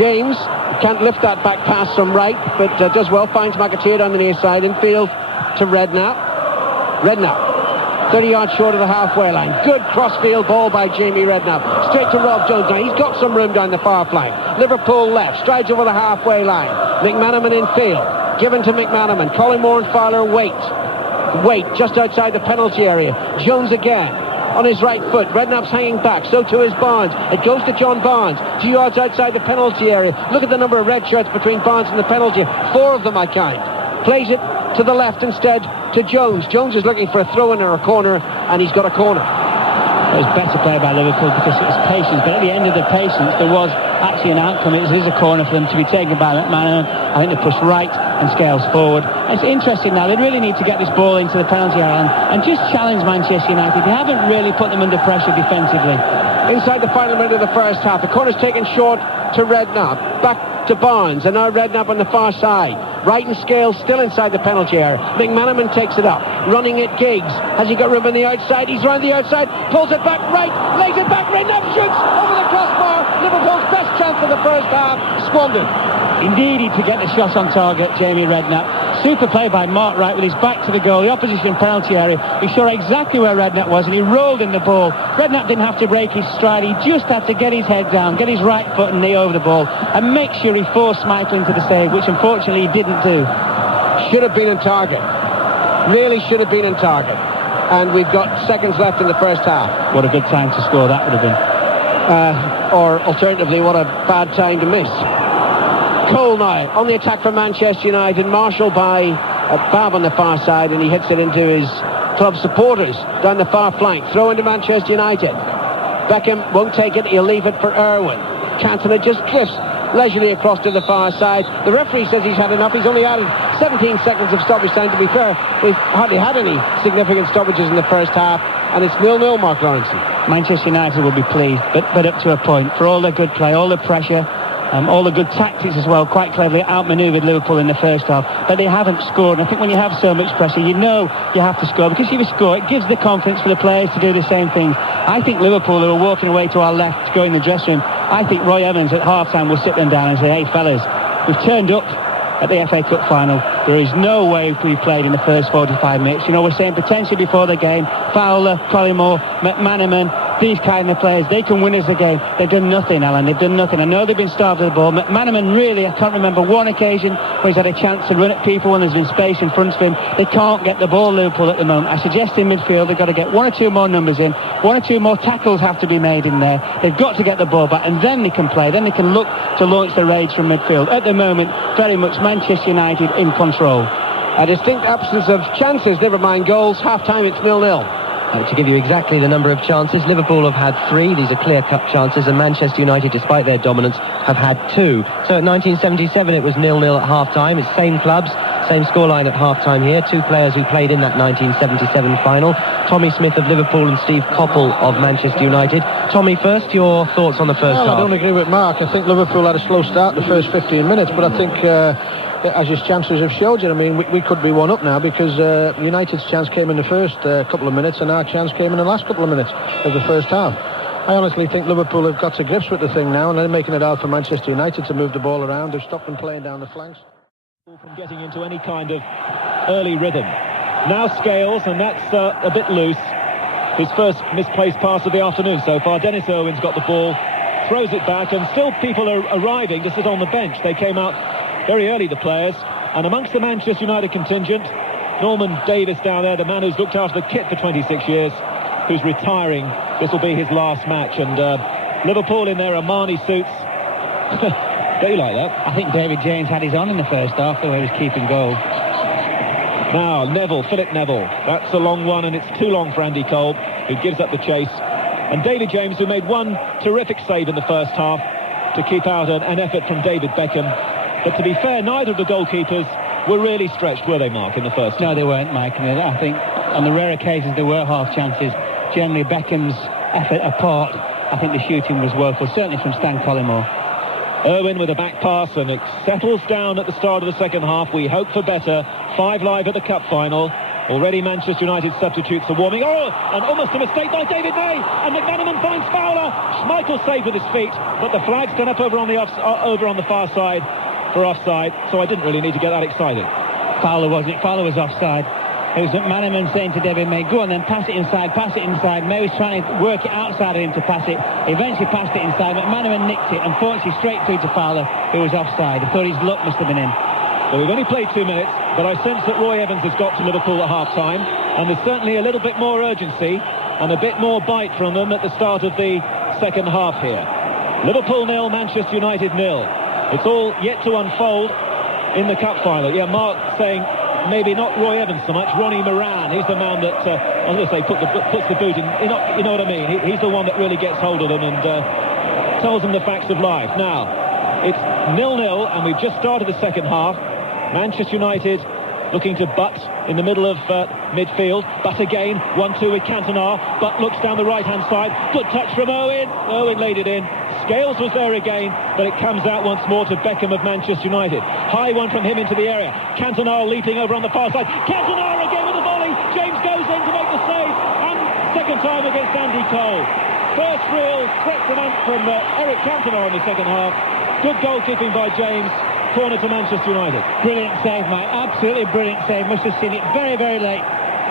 James can't lift that back pass from right, but does well, finds McAteer on the near side and field to Redknapp. 30 yards short of the halfway line. Good crossfield ball by Jamie Redknapp. Straight to Rob Jones. Now he's got some room down the far flank. Liverpool left. Strides over the halfway line. McManaman in field. Given to McManaman. Collymore and Fowler wait just outside the penalty area. Jones again on his right foot. Redknapp's hanging back. So too is Barnes. It goes to John Barnes. 2 yards outside the penalty area. Look at the number of red shirts between Barnes and the penalty. 4 of them I count. Plays it to the left instead to Jones. Jones is looking for a throw-in or a corner, and he's got a corner. It was better play by Liverpool because it was patience, but at the end of the patience there was actually an outcome. It is a corner for them to be taken by McManaman. I think they pushed right and Scales forward. It's interesting now, they really need to get this ball into the penalty area and just challenge Manchester United. They haven't really put them under pressure defensively. Inside the final minute of the first half, the corner's taken short to Redknapp. Back to Barnes, and now Redknapp on the far side. Wright and Scales still inside the penalty area. McManaman takes it up, running at Giggs. Has he got room on the outside? He's round the outside, pulls it back right, lays it back, Redknapp shoots over the crossbar. Liverpool's best chance of the first half squandered. Indeed, he could get the shot on target, Jamie Redknapp. Super play by Mark Wright with his back to the goal, the opposition penalty area. He saw exactly where Redknapp was and he rolled in the ball. Redknapp didn't have to break his stride, he just had to get his head down, get his right foot and knee over the ball and make sure he forced Schmeichel into the save, which unfortunately he didn't do. Should have been in target. Really should have been in target. and we've got seconds left in the first half. What a good time to score that would have been. Or alternatively, what a bad time to miss. Cole now on the attack for Manchester United, marshalled by Bab on the far side, and he hits it into his club supporters down the far flank. Throw into Manchester United. Beckham won't take it, he'll leave it for Irwin. Cantona just drifts leisurely across to the far side. The referee says he's had enough. He's only added 17 seconds of stoppage time. To be fair, they've hardly had any significant stoppages in the first half, and it's 0-0, Mark Lawrenson. Manchester United will be pleased, but up to a point. For all the good play, all the pressure, all the good tactics as well, quite cleverly outmanoeuvred Liverpool in the first half, but they haven't scored. And I think when you have so much pressure, you know you have to score, because if you score, it gives the confidence for the players to do the same thing. I think Liverpool, who are walking away to our left to go in the dressing room, I think Roy Evans at half-time will sit them down and say, hey fellas, we've turned up at the FA Cup final. There is no way we played in the first 45 minutes. You know, we're saying potentially before the game, Fowler, Collymore, McManaman, these kind of players, they can win us the game. They've done nothing, Alan. They've done nothing. I know they've been starved of the ball. McManaman, really, I can't remember one occasion where he's had a chance to run at people when there's been space in front of him. They can't get the ball, Liverpool, at the moment. I suggest in midfield they've got to get one or two more numbers in. One or two more tackles have to be made in there. They've got to get the ball back, and then they can play. Then they can look to launch the raids from midfield. At the moment, very much Manchester United in control. A distinct absence of chances, never mind goals. Half-time, it's 0-0. To give you exactly the number of chances, Liverpool have had 3. These are clear-cut chances, and Manchester United, despite their dominance, have had 2. So at 1977 it was 0-0 at half-time. It's same clubs, same scoreline at half-time here. 2 players who played in that 1977 final, Tommy Smith of Liverpool and Steve Coppell of Manchester United. Tommy, first, your thoughts on the first half? I don't agree with Mark. I think Liverpool had a slow start the first 15 minutes, but I think as his chances have showed you, I mean, we could be one up now, because United's chance came in the first couple of minutes, and our chance came in the last couple of minutes of the first half. I honestly think Liverpool have got to grips with the thing now, and they're making it hard for Manchester United to move the ball around. They've stopped them playing down the flanks. From getting into any kind of early rhythm. Now Scales, and that's a bit loose. His first misplaced pass of the afternoon so far. Dennis Irwin's got the ball, throws it back, and still people are arriving to sit on the bench. They came out very early, the players, and amongst the Manchester United contingent, Norman Davis down there, the man who's looked after the kit for 26 years, who's retiring. This will be his last match, and Liverpool in their Armani suits. Don't you like that? I think David James had his on in the first half, the way he was keeping goal. Now Philip Neville, that's a long one, and it's too long for Andy Cole, who gives up the chase. And David James, who made one terrific save in the first half to keep out an effort from David Beckham. But to be fair, neither of the goalkeepers were really stretched, were they, Mark, in the first? No, they weren't, Mike. And I think on the rare occasions there were half chances. Generally, Beckham's effort apart, I think the shooting was woeful, certainly from Stan Collymore. Irwin with a back pass, and it settles down at the start of the second half. We hope for better. 5 live at the cup final. Already Manchester United substitutes are warming. Oh, and almost a mistake by David May. And McManaman finds Fowler. Schmeichel saved with his feet, but the flag's gone up over on the far side for offside, so I didn't really need to get that excited. Fowler wasn't it? Fowler was offside. It was McManaman saying to David May, go on then, pass it inside. May was trying to work it outside of him to pass it. He eventually passed it inside. McManaman nicked it, unfortunately straight through to Fowler, who was offside. I thought his luck must have been in. Well, we've only played 2 minutes, but I sense that Roy Evans has got to Liverpool at half-time, and there's certainly a little bit more urgency and a bit more bite from them at the start of the second half here. Liverpool 0, Manchester United 0. It's all yet to unfold in the cup final. Yeah, Mark saying maybe not Roy Evans so much, Ronnie Moran. He's the man that, I was going to say, puts the boot in. You know what I mean? He's the one that really gets hold of them and tells them the facts of life. Now, it's 0-0, and we've just started the second half. Manchester United looking to Butt in the middle of midfield. Butt again, 1-2 with Cantona. Butt looks down the right-hand side. Good touch from Owen. Owen laid it in. Scales was there again, but it comes out once more to Beckham of Manchester United. High one from him into the area. Cantona leaping over on the far side. Cantona again with the volley. James goes in to make the save. And second time against Andy Cole. First real threat from Eric Cantona in the second half. Good goalkeeping by James. Corner to Manchester United. Brilliant save, mate. Absolutely brilliant save. Must have seen it very, very late.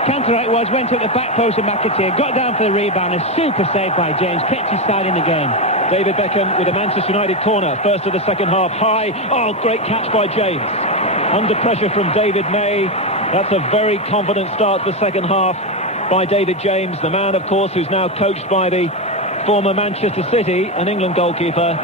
Cantona it was, went up the back post of McAteer, got down for the rebound. A super save by James. Kept his side in the game. David Beckham with a Manchester United corner. First of the second half. High. Oh, great catch by James. Under pressure from David May. That's a very confident start to the second half by David James, the man, of course, who's now coached by the former Manchester City and England goalkeeper,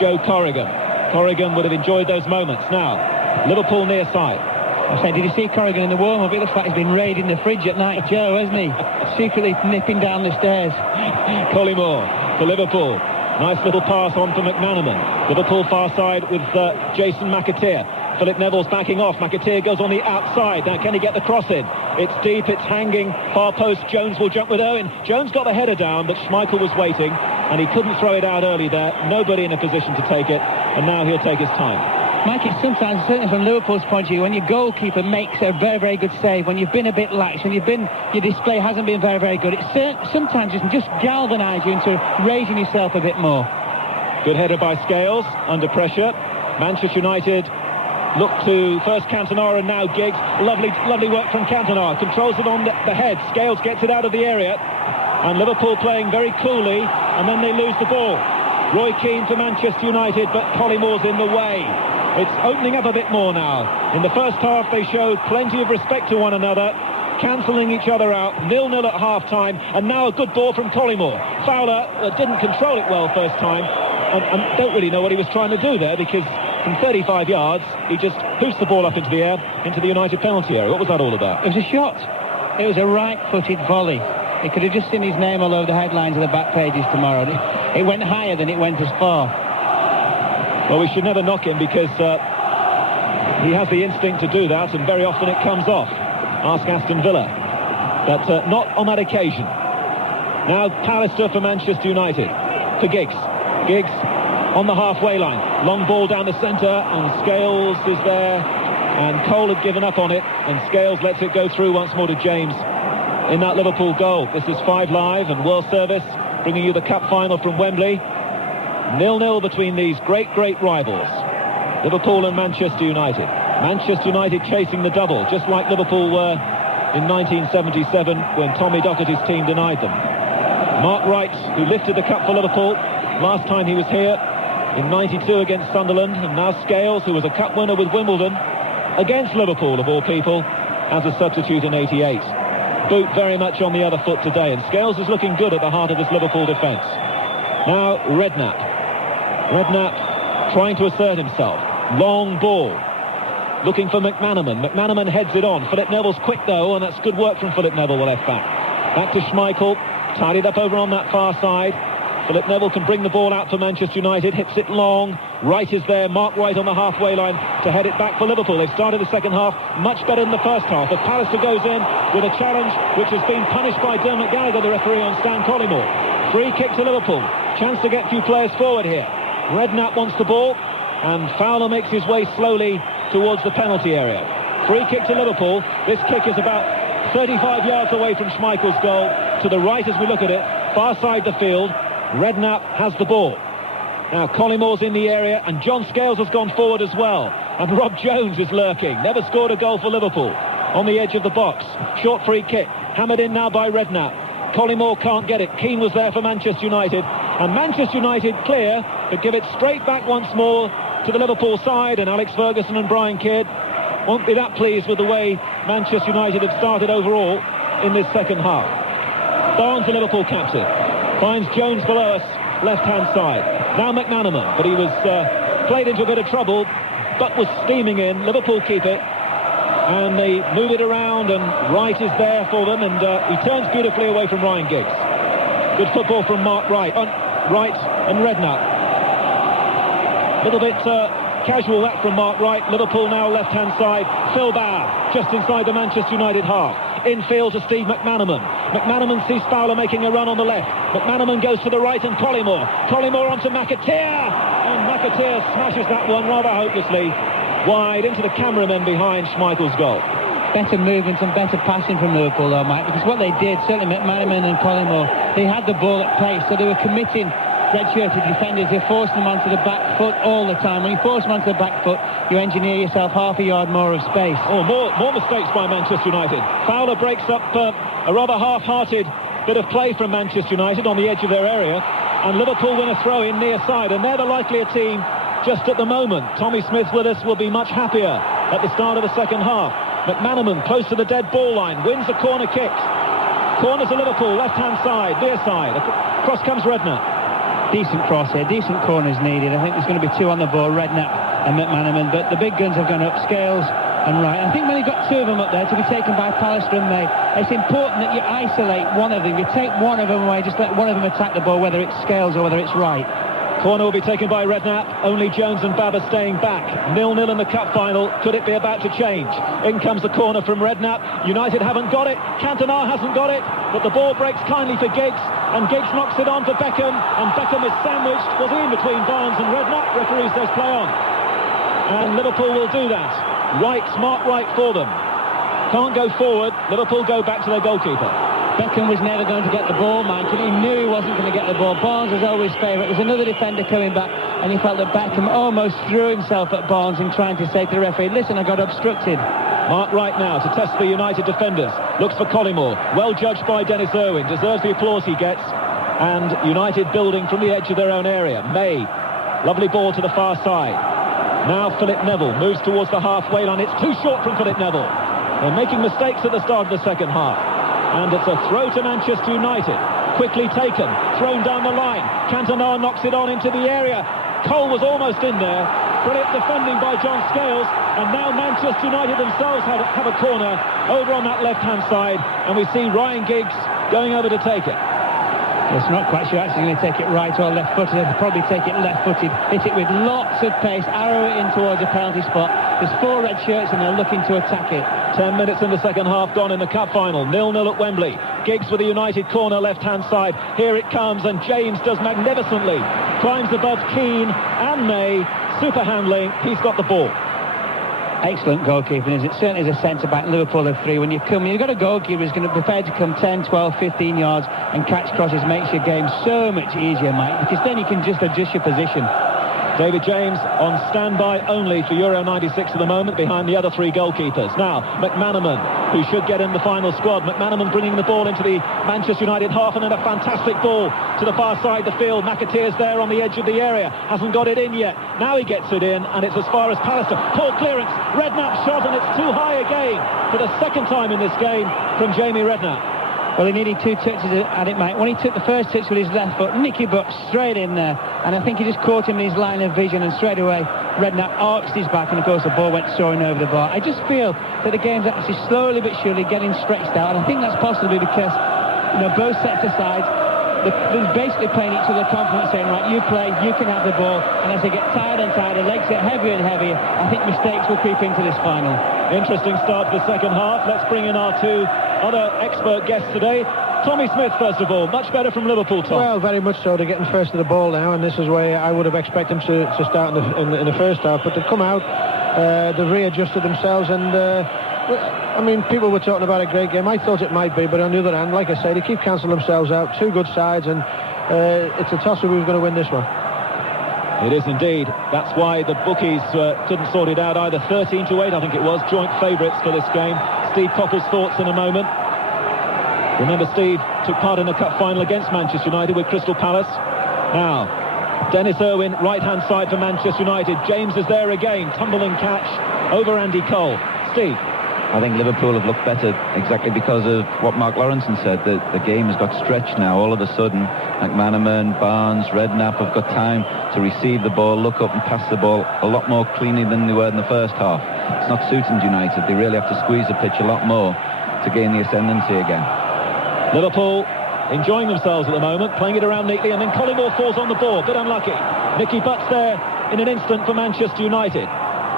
Joe Corrigan. Corrigan would have enjoyed those moments. Now, Liverpool near side. I say, did you see Corrigan in the warm-up? It looks like he's been raiding the fridge at night, Joe, hasn't he? Secretly nipping down the stairs. Collymore for Liverpool. Nice little pass on for McManaman. Liverpool far side with Jason McAteer. Philip Neville's backing off. McAteer goes on the outside. Now, can he get the cross in? It's deep, it's hanging. Far post, Jones will jump with Owen. Jones got the header down, but Schmeichel was waiting, and he couldn't throw it out early there. Nobody in a position to take it, and now he'll take his time. Mike, it's sometimes, certainly from Liverpool's point of view, when your goalkeeper makes a very, very good save, when you've been a bit lax, when your display hasn't been very, very good, it sometimes it can just galvanise you into raising yourself a bit more. Good header by Scales, under pressure. Manchester United look to first Cantona and now Giggs. Lovely work from Cantona. Controls it on the head. Scales gets it out of the area. And Liverpool playing very coolly, and then they lose the ball. Roy Keane for Manchester United, but Collymore's in the way. It's opening up a bit more now. In the first half, they showed plenty of respect to one another, cancelling each other out. 0-0 at half-time, and now a good ball from Collymore. Fowler didn't control it well first time, and don't really know what he was trying to do there, because from 35 yards, he just hoofs the ball up into the air, into the United penalty area. What was that all about? It was a shot. It was a right-footed volley. He could have just seen his name all over the headlines of the back pages tomorrow. It went higher than it went as far. Well, we should never knock him, because he has the instinct to do that, and very often it comes off. Ask Aston Villa. But not on that occasion. Now Pallister for Manchester United. For Giggs. Giggs on the halfway line. Long ball down the centre, and Scales is there. And Cole had given up on it, and Scales lets it go through once more to James in that Liverpool goal. This is 5 Live and World Service, bringing you the cup final from Wembley. 0-0 between these great rivals, Liverpool and Manchester United. Manchester United chasing the double, just like Liverpool were in 1977 when Tommy Docherty's team denied them. Mark Wright, who lifted the cup for Liverpool last time he was here in 92 against Sunderland, and now Scales, who was a cup winner with Wimbledon against Liverpool, of all people, as a substitute in 88. Boot very much on the other foot today, and Scales is looking good at the heart of this Liverpool defence. Now Redknapp trying to assert himself. Long ball, looking for McManaman. McManaman heads it on. Philip Neville's quick though, and that's good work from Philip Neville, the left back. Back to Schmeichel, tidied up over on that far side. Philip Neville can bring the ball out for Manchester United, hits it long. Wright is there, Mark Wright on the halfway line to head it back for Liverpool. They've started the second half much better than the first half. But Pallister goes in with a challenge which has been punished by Dermot Gallagher, the referee, on Stan Collymore. Free kick to Liverpool. Chance to get a few players forward here. Redknapp wants the ball, and Fowler makes his way slowly towards the penalty area. Free kick to Liverpool. This kick is about 35 yards away from Schmeichel's goal. To the right as we look at it, far side the field. Redknapp has the ball. Now Collymore's in the area, and John Scales has gone forward as well. And Rob Jones is lurking. Never scored a goal for Liverpool. On the edge of the box. Short free kick. Hammered in now by Redknapp. Collymore can't get it. Keane was there for Manchester United. And Manchester United clear, but give it straight back once more to the Liverpool side. And Alex Ferguson and Brian Kidd won't be that pleased with the way Manchester United have started overall in this second half. Barnes, the Liverpool captain, finds Jones below us, left-hand side. Now McManaman, but he was played into a bit of trouble, but was steaming in. Liverpool keep it, and they move it around, and Wright is there for them, and he turns beautifully away from Ryan Giggs. Good football from Mark Wright. Wright and Redknapp. A little bit casual that from Mark Wright. Liverpool now left-hand side. Phil Bauer, just inside the Manchester United half. Infield to Steve McManaman. McManaman sees Fowler making a run on the left. McManaman goes to the right, and Collymore onto McAteer, and McAteer smashes that one rather hopelessly wide into the cameraman behind Schmeichel's goal. Better movement and better passing from Liverpool though, Mike, because what they did, certainly McManaman and Collymore, they had the ball at pace, so they were committing red-shirted defenders. They forced them onto the back foot all the time. When you force them onto the back foot, you engineer yourself half a yard more of space. Oh, more mistakes by Manchester United. Fowler breaks up a rather half-hearted bit of play from Manchester United on the edge of their area, and Liverpool win a throw-in near side, and they're the likelier team just at the moment. Tommy Smith with us will be much happier at the start of the second half. McManaman close to the dead ball line, wins the corner kick. Corner to Liverpool, left-hand side, near side. Across comes Redknapp. Decent cross here, decent corners needed. I think there's going to be two on the ball, Redknapp and McManaman, but the big guns have gone up, Scales and Wright. I think when you've got two of them up there to be taken by Pallister and May, it's important that you isolate one of them. You take one of them away, just let one of them attack the ball, whether it's Scales or whether it's Wright. Corner will be taken by Redknapp. Only Jones and Babber staying back. 0-0 in the cup final. Could it be about to change? In comes the corner from Redknapp. United haven't got it. Cantona hasn't got it. But the ball breaks kindly for Giggs. And Giggs knocks it on for Beckham. And Beckham is sandwiched. Was he in between Barnes and Redknapp? Referee says play on. And Liverpool will do that. Right, smart right for them. Can't go forward. Liverpool go back to their goalkeeper. Beckham was never going to get the ball, Mike, and he knew he wasn't going to get the ball. Barnes was always favourite. There's another defender coming back, and he felt that Beckham almost threw himself at Barnes in trying to say to the referee, listen, I got obstructed. Mark Wright now to test the United defenders. Looks for Collymore. Well judged by Dennis Irwin. Deserves the applause he gets. And United building from the edge of their own area. May. Lovely ball to the far side. Now Philip Neville moves towards the halfway line. It's too short from Philip Neville. They're making mistakes at the start of the second half. And it's a throw to Manchester United. Quickly taken, thrown down the line. Cantona knocks it on into the area. Cole was almost in there. Brilliant defending by John Scales. And now Manchester United themselves have a corner over on that left-hand side. And we see Ryan Giggs going over to take it. It's not quite sure actually going to take it right or left-footed. They'll probably take it left-footed. Hit it with lots of pace, arrow it in towards a penalty spot. There's 4 red shirts and they're looking to attack it. 10 minutes in the second half gone in the cup final. 0-0 at Wembley. Giggs with a United corner left-hand side. Here it comes and James does magnificently. Climbs above Keane and May. Super handling. He's got the ball. Excellent goalkeeping, is it? Certainly as a centre-back, Liverpool have 3. When you've got a goalkeeper who's going to be prepared to come 10, 12, 15 yards and catch crosses, makes your game so much easier, Mike, because then you can just adjust your position. David James on standby only for Euro 96 at the moment, behind the other 3 goalkeepers. Now, McManaman, who should get in the final squad. McManaman bringing the ball into the Manchester United half, and then a fantastic ball to the far side of the field. McAteer's there on the edge of the area. Hasn't got it in yet. Now he gets it in, and it's as far as Pallister. Poor clearance. Redknapp shot, and it's too high again for the second time in this game from Jamie Redknapp. Well, he needed 2 touches at it, Mike. When he took the first touch with his left foot, Nicky Butt straight in there. And I think he just caught him in his line of vision, and straight away, Redknapp arched his back, and of course the ball went soaring over the bar. I just feel that the game's actually slowly but surely getting stretched out, and I think that's possibly because, both sets of sides, they're basically playing each other confidence, saying, right, you play, you can have the ball, and as they get tired and tired, the legs get heavier and heavier, I think mistakes will creep into this final. Interesting start to the second half. Let's bring in our 2 other expert guests today. Tommy Smith, first of all, much better from Liverpool, Tom. Well, very much so. They're getting first to the ball now, and this is where I would have expected them to start in the first half, but they've come out, they've readjusted themselves, and people were talking about a great game. I thought it might be, but on the other hand, like I say, they keep cancelling themselves out. 2 good sides, and it's a toss of who's going to win this one. It is indeed. That's why the bookies couldn't sort it out either. 13-8, I think it was, joint favourites for this game. Steve Coppell's thoughts in a moment. Remember, Steve took part in the cup final against Manchester United with Crystal Palace. Now, Dennis Irwin, right-hand side for Manchester United. James is there again, tumbling catch over Andy Cole. Steve. I think Liverpool have looked better exactly because of what Mark Lawrenson said. The game has got stretched now. All of a sudden, McManaman, Barnes, Redknapp have got time to receive the ball, look up and pass the ball a lot more cleanly than they were in the first half. It's not suiting United. They really have to squeeze the pitch a lot more to gain the ascendancy again. Liverpool enjoying themselves at the moment, playing it around neatly, and then Collymore falls on the ball. Bit unlucky. Nicky Butt's there in an instant for Manchester United.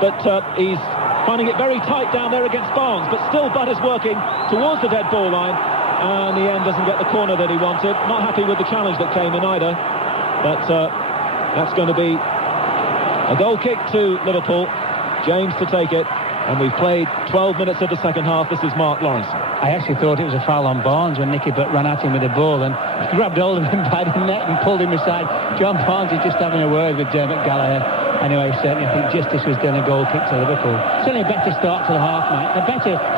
But he's finding it very tight down there against Barnes, but still Butt is working towards the dead ball line, and in the end doesn't get the corner that he wanted. Not happy with the challenge that came in either, but that's going to be a goal kick to Liverpool. James to take it, and we've played 12 minutes of the second half. This is Mark Lawrenson. I actually thought it was a foul on Barnes when Nicky Butt ran at him with the ball and grabbed hold of him by the neck and pulled him aside. John Barnes is just having a word with Dermot Gallagher. Anyway, certainly I think justice was done, a goal kick to Liverpool. Certainly a better start to the half, mate.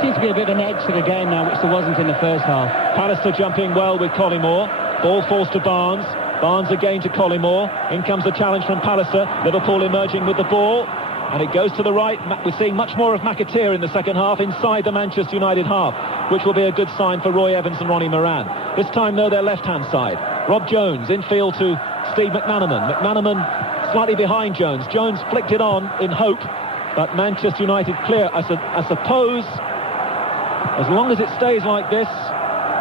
Seems to be a bit of an edge to the game now, which there wasn't in the first half. Pallister jumping well with Collymore. Ball falls to Barnes. Barnes again to Collymore. In comes the challenge from Pallister. Liverpool emerging with the ball. and it goes to the right. We're seeing much more of McAteer in the second half inside the Manchester United half, which will be a good sign for Roy Evans and Ronnie Moran. This time, though, their left-hand side. Rob Jones infield to Steve McManaman. McManaman slightly behind Jones. Jones flicked it on in hope, but Manchester United clear. I suppose, as long as it stays like this,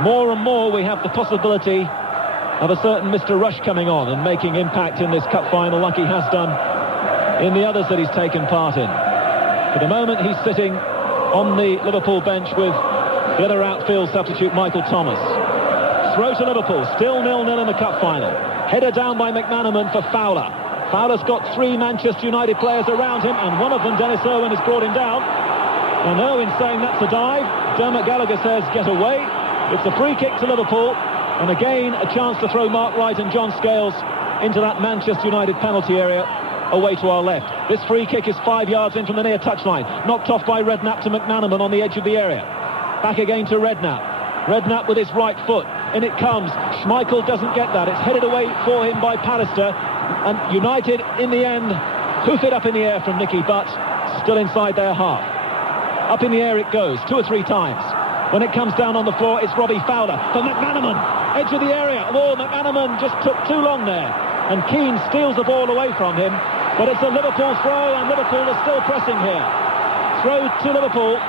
more and more we have the possibility of a certain Mr. Rush coming on and making impact in this cup final like he has done in the others that he's taken part in. For the moment, he's sitting on the Liverpool bench with the other outfield substitute, Michael Thomas. Throw to Liverpool, still 0-0 in the cup final. Header down by McManaman for Fowler. Fowler's got 3 Manchester United players around him, and one of them, Dennis Irwin, has brought him down. And Irwin saying that's a dive. Dermot Gallagher says get away. It's a free kick to Liverpool, and again a chance to throw Mark Wright and John Scales into that Manchester United penalty area away to our left. This free kick is 5 yards in from the near touchline, knocked off by Redknapp to McManaman on the edge of the area. Back again to Redknapp. Redknapp with his right foot. In it comes. Schmeichel doesn't get that. It's headed away for him by Pallister. And United, in the end, hoof it up in the air from Nicky Butt, still inside their half. Up in the air it goes, 2 or 3 times. When it comes down on the floor, it's Robbie Fowler for McManaman. Edge of the area. Oh, McManaman just took too long there. And Keane steals the ball away from him. But it's a Liverpool throw, and Liverpool is still pressing here. Throw to Liverpool.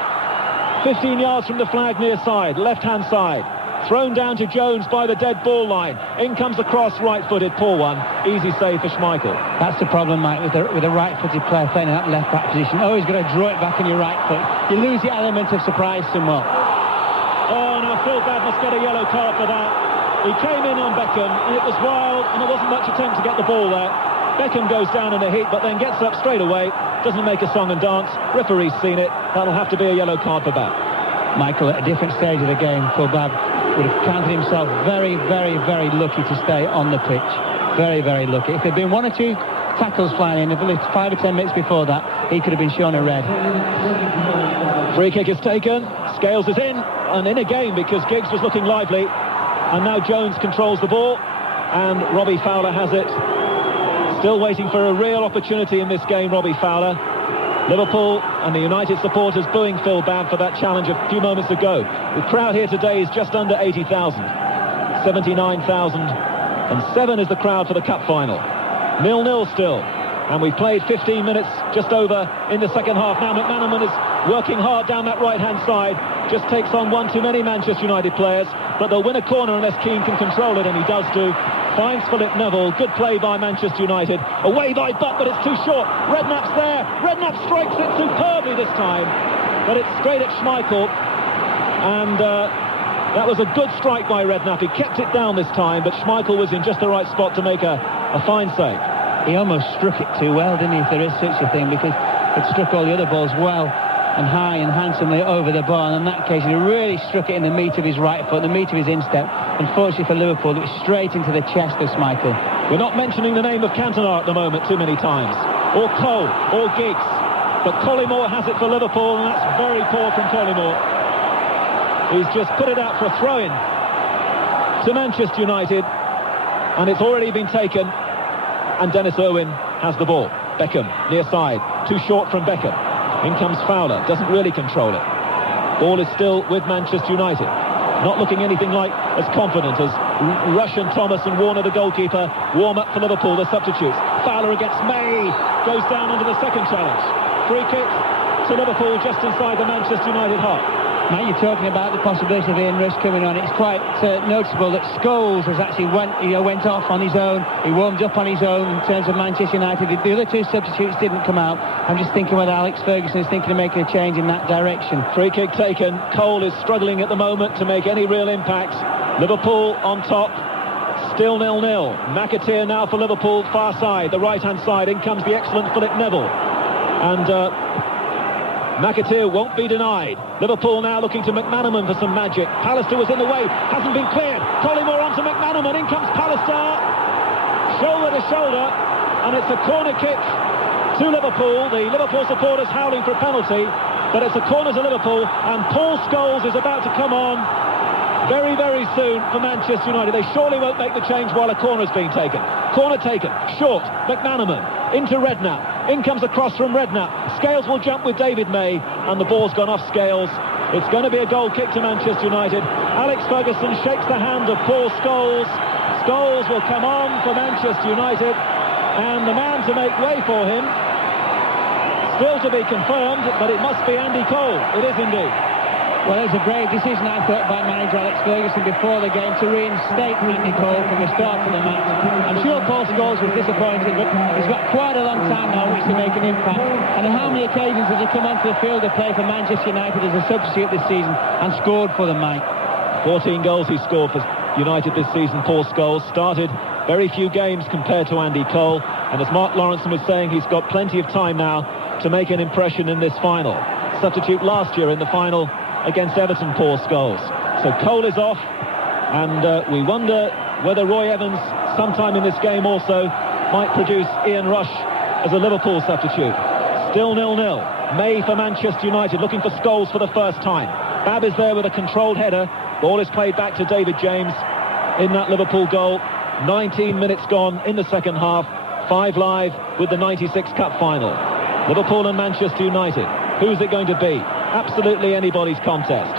15 yards from the flag near side, left-hand side. Thrown down to Jones by the dead ball line. In comes the cross, right-footed, poor one. Easy save for Schmeichel. That's the problem, Mike, with a right-footed player playing in that left-back position. Always got to draw it back on your right foot. You lose the element of surprise somewhat. Oh, now Phil Babb must get a yellow card for that. He came in on Beckham, and it was wild, and there wasn't much attempt to get the ball there. Beckham goes down in a heat, but then gets up straight away. Doesn't make a song and dance. Referee's seen it. That'll have to be a yellow card for Babb. Michael, at a different stage of the game, Phil Babb would have counted himself very, very, very lucky to stay on the pitch. Very, very lucky. If there'd been 1 or 2 tackles flying in, if it was 5 or 10 minutes before that, he could have been shown a red. Free kick is taken. Scales is in, and in again because Giggs was looking lively. And now Jones controls the ball, and Robbie Fowler has it. Still waiting for a real opportunity in this game, Robbie Fowler. Liverpool and the United supporters booing Phil Babb for that challenge a few moments ago. The crowd here today is just under 80,000. 79,007 is the crowd for the cup final. 0-0 still. And we've played 15 minutes just over in the second half. Now McManaman is working hard down that right-hand side. Just takes on one too many Manchester United players. But they'll win a corner unless Keane can control it, and he does do. Finds Philip Neville. Good play by Manchester United. Away by Butt, but it's too short. Redknapp's there. Redknapp strikes it superbly this time. But it's straight at Schmeichel. And that was a good strike by Redknapp. He kept it down this time, but Schmeichel was in just the right spot to make a fine save. He almost struck it too well, didn't he, if there is such a thing, because it struck all the other balls well and high and handsomely over the bar, and in that case he really struck it in the meat of his right foot, the meat of his instep. Unfortunately for Liverpool, it was straight into the chest of Schmeichel. We're not mentioning the name of Cantona at the moment too many times, or Cole, or Giggs, but Collymore has it for Liverpool, and that's very poor from Collymore. He's just put it out for a throw-in to Manchester United, and it's already been taken, and Dennis Irwin has the ball. Beckham, near side, too short from Beckham. In comes Fowler, doesn't really control it. Ball is still with Manchester United. Not looking anything like as confident as Rush and Thomas and Warner, the goalkeeper, warm up for Liverpool, the substitutes. Fowler against May, goes down under the second challenge. Free kick to Liverpool just inside the Manchester United half. Mate, you're talking about the possibility of Ian Rush coming on. It's quite noticeable that Scholes has actually went off on his own. He warmed up on his own in terms of Manchester United. The other 2 substitutes didn't come out. I'm just thinking whether Alex Ferguson is thinking of making a change in that direction. Free kick taken. Cole is struggling at the moment to make any real impact. Liverpool on top. Still 0-0. McAteer now for Liverpool, far side, the right-hand side. In comes the excellent Philip Neville. And McAteer won't be denied. Liverpool now looking to McManaman for some magic. Pallister was in the way, hasn't been cleared. Collymore onto McManaman, in comes Pallister. Shoulder to shoulder, and it's a corner kick to Liverpool. The Liverpool supporters howling for a penalty, but it's a corner to Liverpool, and Paul Scholes is about to come on. very, very soon for Manchester United. They surely won't make the change while a corner's being taken. Corner taken, short, McManaman, into Redknapp. In comes a cross from Redknapp. Scales will jump with David May, and the ball's gone off Scales. It's going to be a goal kick to Manchester United. Alex Ferguson shakes the hand of Paul Scholes. Scholes will come on for Manchester United, and the man to make way for him, still to be confirmed, but it must be Andy Cole. It is indeed. Well, it was a brave decision, I thought, by manager Alex Ferguson before the game to reinstate Andy Cole from the start of the match. I'm sure Paul Scholes was disappointed, but he's got quite a long time now which to make an impact. And on how many occasions has he come onto the field to play for Manchester United as a substitute this season and scored for them, Mike? 14 goals he scored for United this season. Paul Scholes started very few games compared to Andy Cole, and as Mark Lawrenson was saying, he's got plenty of time now to make an impression in this final. Substitute last year in the final against Everton, Paul Scholes. So Cole is off, and we wonder whether Roy Evans, sometime in this game also, might produce Ian Rush as a Liverpool substitute. Still 0-0. May for Manchester United, looking for Scholes for the first time. Babb is there with a controlled header. Ball is played back to David James in that Liverpool goal. 19 minutes gone in the second half. 5 live with the 96 Cup final. Liverpool and Manchester United. Who's it going to be? Absolutely anybody's contest.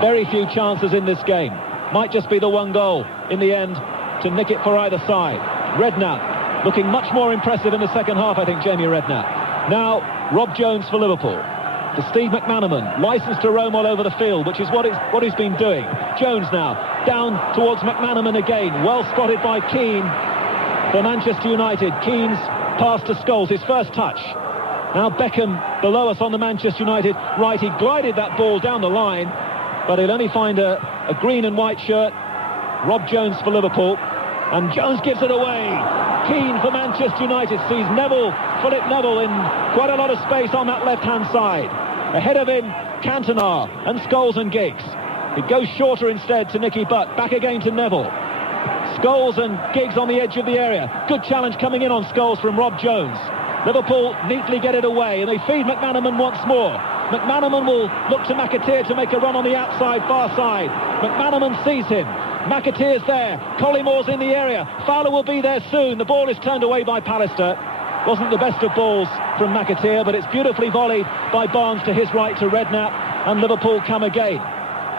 Very few chances in this game. Might just be the one goal in the end to nick it for either side. Redknapp looking much more impressive in the second half, I think, Jamie Redknapp. Now, Rob Jones for Liverpool. To Steve McManaman, licensed to roam all over the field, which is what he's been doing. Jones now, down towards McManaman again. Well spotted by Keane for Manchester United. Keane's pass to Scholes, his first touch. Now Beckham below us on the Manchester United right. He glided that ball down the line, but he'll only find a green and white shirt. Rob Jones for Liverpool, and Jones gives it away. Keane for Manchester United sees Philip Neville in quite a lot of space on that left-hand side. Ahead of him, Cantona and Scholes and Giggs. It goes shorter instead to Nicky Butt. Back again to Neville. Scholes and Giggs on the edge of the area. Good challenge coming in on Scholes from Rob Jones. Liverpool neatly get it away, and they feed McManaman once more. McManaman will look to McAteer to make a run on the outside, far side. McManaman sees him. McAteer's there. Collimore's in the area. Fowler will be there soon. The ball is turned away by Pallister. Wasn't the best of balls from McAteer, but it's beautifully volleyed by Barnes to his right to Redknapp, and Liverpool come again.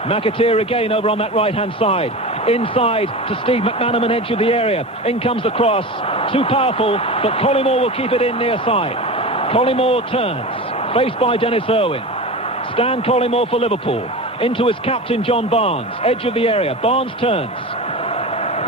McAteer again over on that right-hand side. Inside to Steve McManaman, edge of the area. In comes the cross. Too powerful, but Collymore will keep it in near side. Collymore turns, faced by Dennis Irwin. Stan Collymore for Liverpool. Into his captain, John Barnes. Edge of the area. Barnes turns.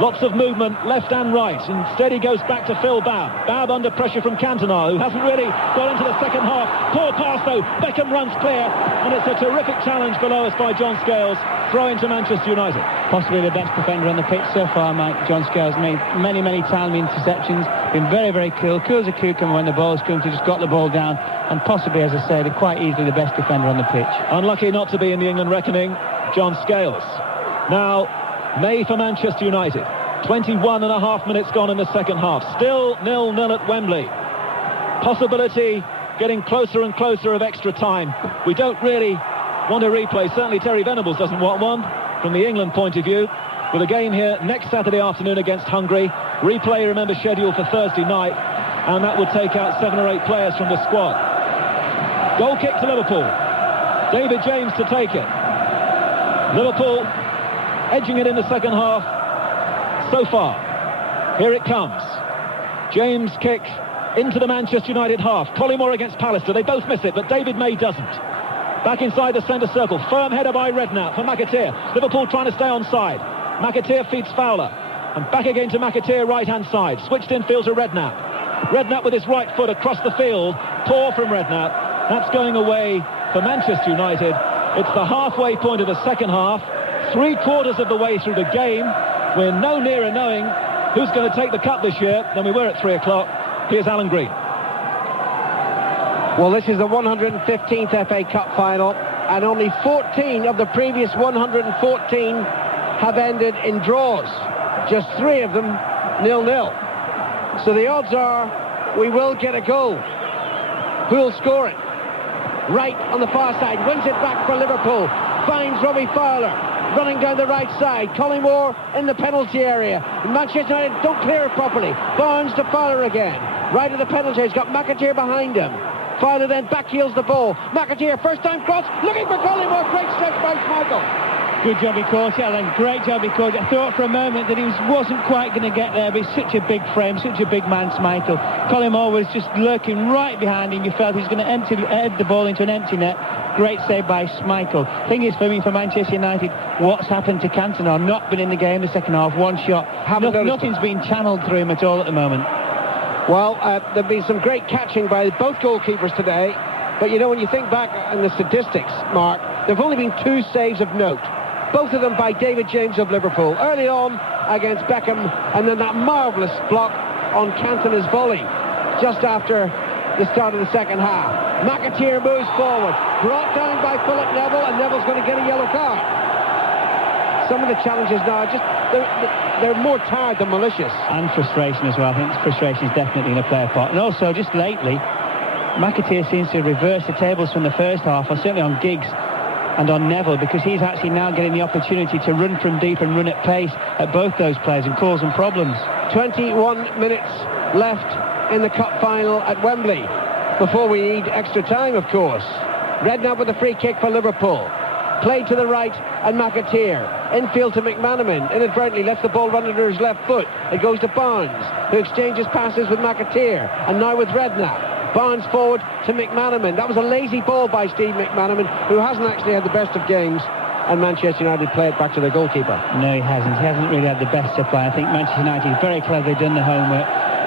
Lots of movement, left and right. Instead he goes back to Phil Babb. Babb under pressure from Cantona, who hasn't really got into the second half. Poor pass though. Beckham runs clear, and it's a terrific challenge below us by John Scales. Throw into Manchester United. Possibly the best defender on the pitch so far, Mike. John Scales made many timely interceptions. Been very cool as a cucumber when the ball's come to, just got the ball down, and possibly, as I said, quite easily the best defender on the pitch. Unlucky not to be in the England reckoning, John Scales. Now, May for Manchester United. 21 and a half minutes gone in the second half. Still 0-0 at Wembley. Possibility getting closer and closer of extra time. We don't really want a replay. Certainly Terry Venables doesn't want one from the England point of view. With a game here next Saturday afternoon against Hungary. Replay, remember, scheduled for Thursday night. And that would take out 7 or 8 players from the squad. Goal kick to Liverpool. David James to take it. Liverpool edging it in the second half so far. Here it comes. James kick into the Manchester United half. Collymore against Pallister. They both miss it, but David May doesn't. Back inside the centre circle. Firm header by Redknapp for McAteer. Liverpool trying to stay onside. McAteer feeds Fowler. And back again to McAteer, right-hand side. Switched in field to Redknapp. Redknapp with his right foot across the field. Poor from Redknapp. That's going away for Manchester United. It's the halfway point of the second half. 3/4 of the way through the game. We're no nearer knowing who's going to take the cup this year than we were at 3 o'clock. Here's Alan Green. Well, this is the 115th FA Cup final, and only 14 of the previous 114 have ended in draws. Just 3 of them 0-0. So the odds are we will get a goal. Who'll score it? Right on the far side, wins it back for Liverpool. finds Robbie Fowler running down the right side. Collymore in the penalty area. Manchester United don't clear it properly. Barnes to Fowler again. Right of the penalty. He's got McAteer behind him. Fowler then backheels the ball. McAteer, first time cross, looking for Collymore. Great stretch by Schmeichel. Good job he caught it, Alan. Great job he caught it. I thought for a moment that he wasn't quite going to get there, but he's such a big frame, such a big man, Schmeichel. Collymore was just lurking right behind him. You felt he was going to head the ball into an empty net. Great save by Schmeichel. Thing is, for me, for Manchester United, what's happened to Cantona? Not been in the game the second half, one shot. Nothing's been channeled through him at all at the moment. Well, there've been some great catching by both goalkeepers today, but you know, when you think back on the statistics, Mark, there've only been 2 saves of note. Both of them by David James of Liverpool. Early on against Beckham, and then that marvellous block on Cantona's volley just after the start of the second half. McAteer moves forward, brought down by Philip Neville, and Neville's going to get a yellow card. Some of the challenges now, they're more tired than malicious. And frustration as well. I think frustration is definitely going to play a part. And also, just lately, McAteer seems to reverse the tables from the first half, or certainly on Giggs and on Neville, because he's actually now getting the opportunity to run from deep and run at pace at both those players and cause them problems. 21 minutes left in the cup final at Wembley before we need extra time, of course. Redknapp with a free kick for Liverpool. Played to the right, and McAteer infield to McManaman, inadvertently lets the ball run under his left foot. It goes to Barnes, who exchanges passes with McAteer, and now with Redknapp. Barnes forward to McManaman. That was a lazy ball by Steve McManaman, who hasn't actually had the best of games, and Manchester United play it back to their goalkeeper. No, he hasn't. He hasn't really had the best supply. I think Manchester United very cleverly done the homework.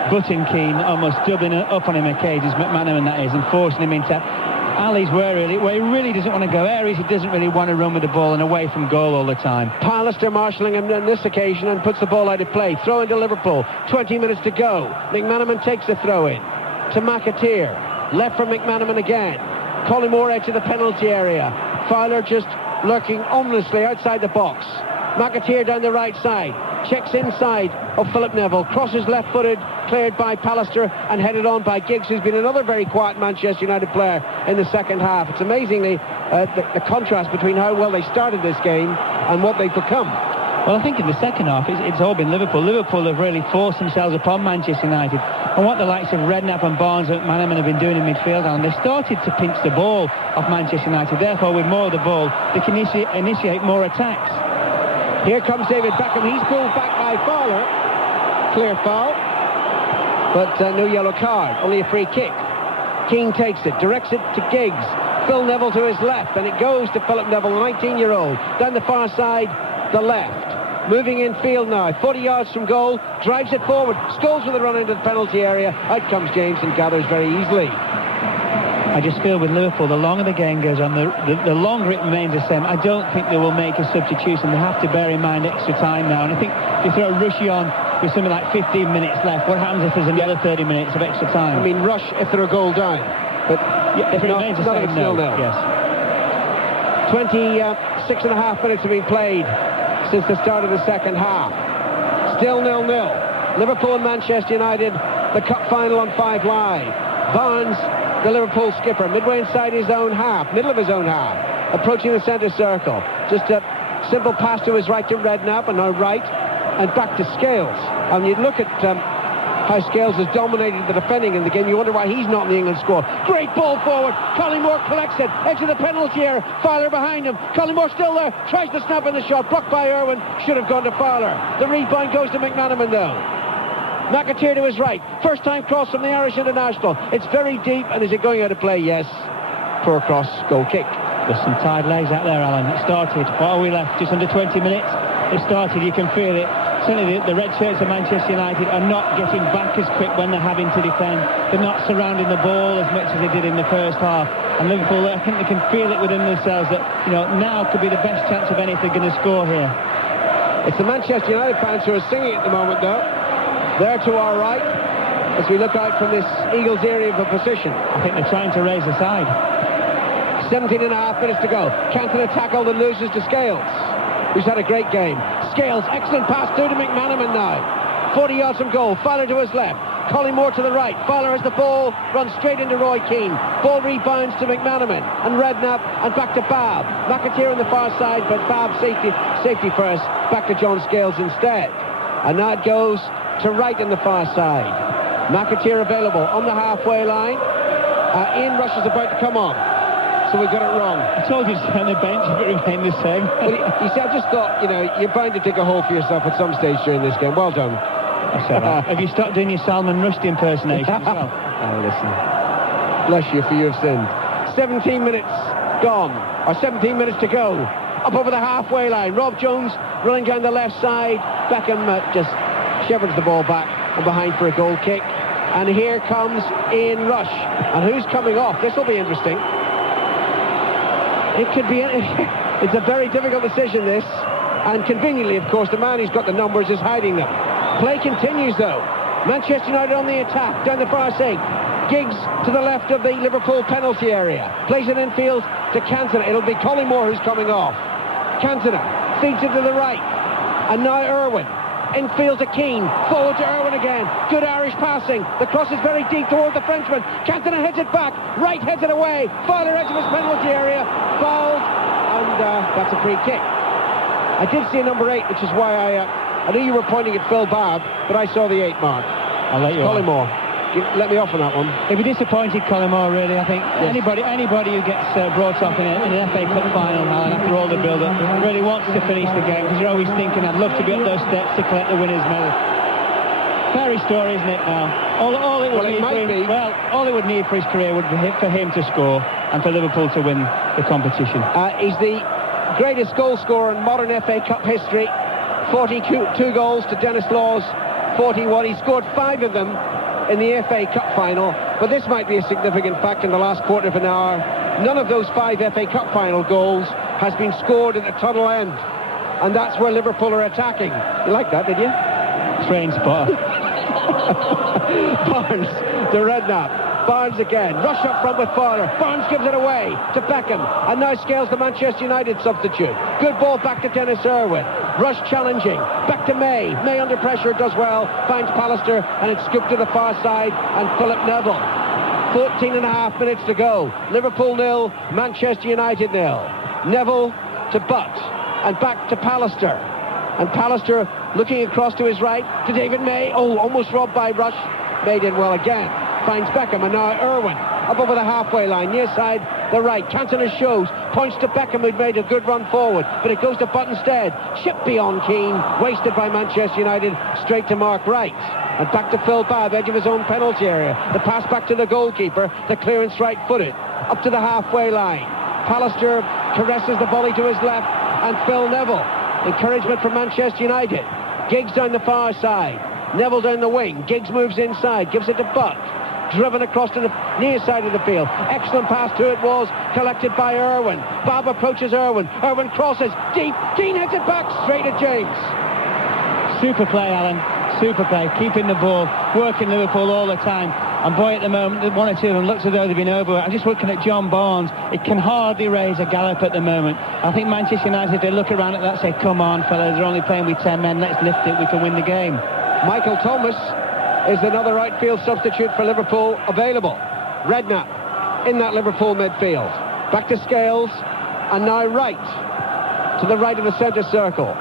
Button Keane almost doubling up on him occasions, McManaman that is, and forcing him into alleys where he really doesn't want to go, areas he doesn't really want to run with the ball and away from goal all the time. Pallister marshalling him on this occasion and puts the ball out of play. Throw into Liverpool. 20 minutes to go. McManaman takes the throw in to McAteer. Left from McManaman again. Collymore edge of the penalty area. Fowler just lurking ominously outside the box. McAteer down the right side. Checks inside of Philip Neville. Crosses left-footed. Cleared by Pallister and headed on by Giggs, who's been another very quiet Manchester United player in the second half. It's amazingly the contrast between how well they started this game and what they've become. Well, I think in the second half, it's all been Liverpool. Liverpool have really forced themselves upon Manchester United. And what the likes of Redknapp and Barnes and McManaman have been doing in midfield, and they started to pinch the ball off Manchester United. Therefore, with more of the ball, they can initiate more attacks. Here comes David Beckham. He's pulled back by Fowler. Clear foul. But no yellow card, only a free kick. Keane takes it, directs it to Giggs. Phil Neville to his left, and it goes to Philip Neville, the 19-year-old. Down the far side, the left. Moving in field now, 40 yards from goal, drives it forward, Scholes with a run into the penalty area. Out comes James and gathers very easily. I just feel with Liverpool, the longer the game goes on, the longer it remains the same. I don't think they will make a substitution. They have to bear in mind extra time now. And I think if you throw Rushy on with something like 15 minutes left, what happens if there's another 30 minutes of extra time? I mean, Rush if they're a goal down. But if it remains the same, no. Yes. 26 and a half minutes have been played since the start of the second half. Still 0-0. Liverpool and Manchester United, the cup final on 5 Live. Barnes, the Liverpool skipper, midway inside his own half, middle of his own half, approaching the centre circle. Just a simple pass to his right to Redknapp, and now right, and back to Scales. And you look at how Scales has dominated the defending in the game, you wonder why he's not in the England squad. Great ball forward, Collymore collects it, edge of the penalty area, Fowler behind him, Collymore still there, tries to snap in the shot, blocked by Irwin, should have gone to Fowler. The rebound goes to McManaman though. McAteer to his right, first time cross from the Irish international. It's very deep, and is it going out of play? Yes. Poor cross, goal kick. There's some tired legs out there, Alan. It started, what are we left, just under 20 minutes? It started, you can feel it. Certainly the red shirts of Manchester United are not getting back as quick when they're having to defend. They're not surrounding the ball as much as they did in the first half. And Liverpool, I think they can feel it within themselves that, now could be the best chance of any if they're going to score here. It's the Manchester United fans who are singing at the moment, though. There to our right, as we look out from this Eagles area of a position. I think they're trying to raise the side. 17 and a half minutes to go. Cantona tackled and loses to Scales, who's had a great game. Scales, excellent pass through to McManaman now. 40 yards from goal, Fowler to his left. Collymore to the right. Fowler has the ball, runs straight into Roy Keane. Ball rebounds to McManaman and Redknapp and back to Babb. McAteer on the far side, but Babb safety first. Back to John Scales instead. And now it goes to Wright on the far side. McAteer available on the halfway line. Ian Rush is about to come on. So we got it wrong. I told you to stay on the bench if it remained the same. Well, you see, I just thought, you're bound to dig a hole for yourself at some stage during this game. Well done. That's all right. Have you stopped doing your Salman Rushdie impersonation as well? Oh, listen. Bless you for you have sinned. 17 minutes gone, or 17 minutes to go. Up over the halfway line. Rob Jones running down the left side. Beckham just shepherds the ball back and behind for a goal kick. And here comes Ian Rush. And who's coming off? This will be interesting. It could be... It's a very difficult decision, this. And conveniently, of course, the man who's got the numbers is hiding them. Play continues, though. Manchester United on the attack, down the far side. Giggs to the left of the Liverpool penalty area. Plays it infield to Cantona. It'll be Collymore who's coming off. Cantona feeds it to the right. And now Irwin. Infield to Keane. Forward to Irwin again. Good Irish passing. The cross is very deep toward the Frenchman. Cantona heads it back. Wright heads it away. Fowler edge of his penalty area. Fouled. And that's a free kick. I did see number 8, which is why I knew you were pointing at Phil Babb, but I saw the 8 mark. I'll let you Collymore. Let me off on that one. He'll be disappointed, Collymore, really. I think anybody who gets brought off in an FA Cup final, Alan, after all the build-up, really wants to finish the game, because you're always thinking, I'd love to be up those steps to collect the winner's medal. Fairy story, isn't it, now? All it would need for his career would be for him to score and for Liverpool to win the competition. He's the greatest goal scorer in modern FA Cup history. 42 goals to Dennis Law's 41. He scored 5 of them in the FA Cup final, but this might be a significant fact in the last quarter of an hour. None of those 5 FA Cup final goals has been scored at the tunnel end, and that's where Liverpool are attacking. You like that, did you? Train spot. Barnes to Redknapp. Barnes again. Rush up front with Fowler. Barnes gives it away to Beckham, and now Scales, the Manchester United substitute. Good ball back to Dennis Irwin. Rush challenging. Back to May. May under pressure does well. Finds Pallister, and it's scooped to the far side, and Philip Neville. 14 and a half minutes to go. Liverpool 0, Manchester United 0. Neville to Butt, and back to Pallister. And Pallister looking across to his right to David May. Oh, almost robbed by Rush. May did well again. Finds Beckham, and now Irwin up over the halfway line, near side the right. Cantona shows, points to Beckham, who'd made a good run forward, but it goes to Butt instead. Chip beyond Keane, wasted by Manchester United, straight to Mark Wright. And back to Phil Babb, edge of his own penalty area. The pass back to the goalkeeper, the clearance right-footed, up to the halfway line. Pallister caresses the volley to his left, and Phil Neville. Encouragement from Manchester United. Giggs down the far side. Neville down the wing. Giggs moves inside, gives it to Butt. Driven across to the near side of the field. Excellent pass to it was collected by Irwin. Babb approaches Irwin. Irwin crosses deep. Keane heads it back straight at James. Super play, Alan. Super play. Keeping the ball. Working Liverpool all the time. And boy, at the moment, one or two of them looks as though they've been over. I'm just looking at John Barnes. It can hardly raise a gallop at the moment. I think Manchester United, if they look around at that, say, come on, fellas, they're only playing with 10 men. Let's lift it. We can win the game. Michael Thomas is another right field substitute for Liverpool available. Redknapp in that Liverpool midfield. Back to Scales, and now Wright to the right of the centre circle.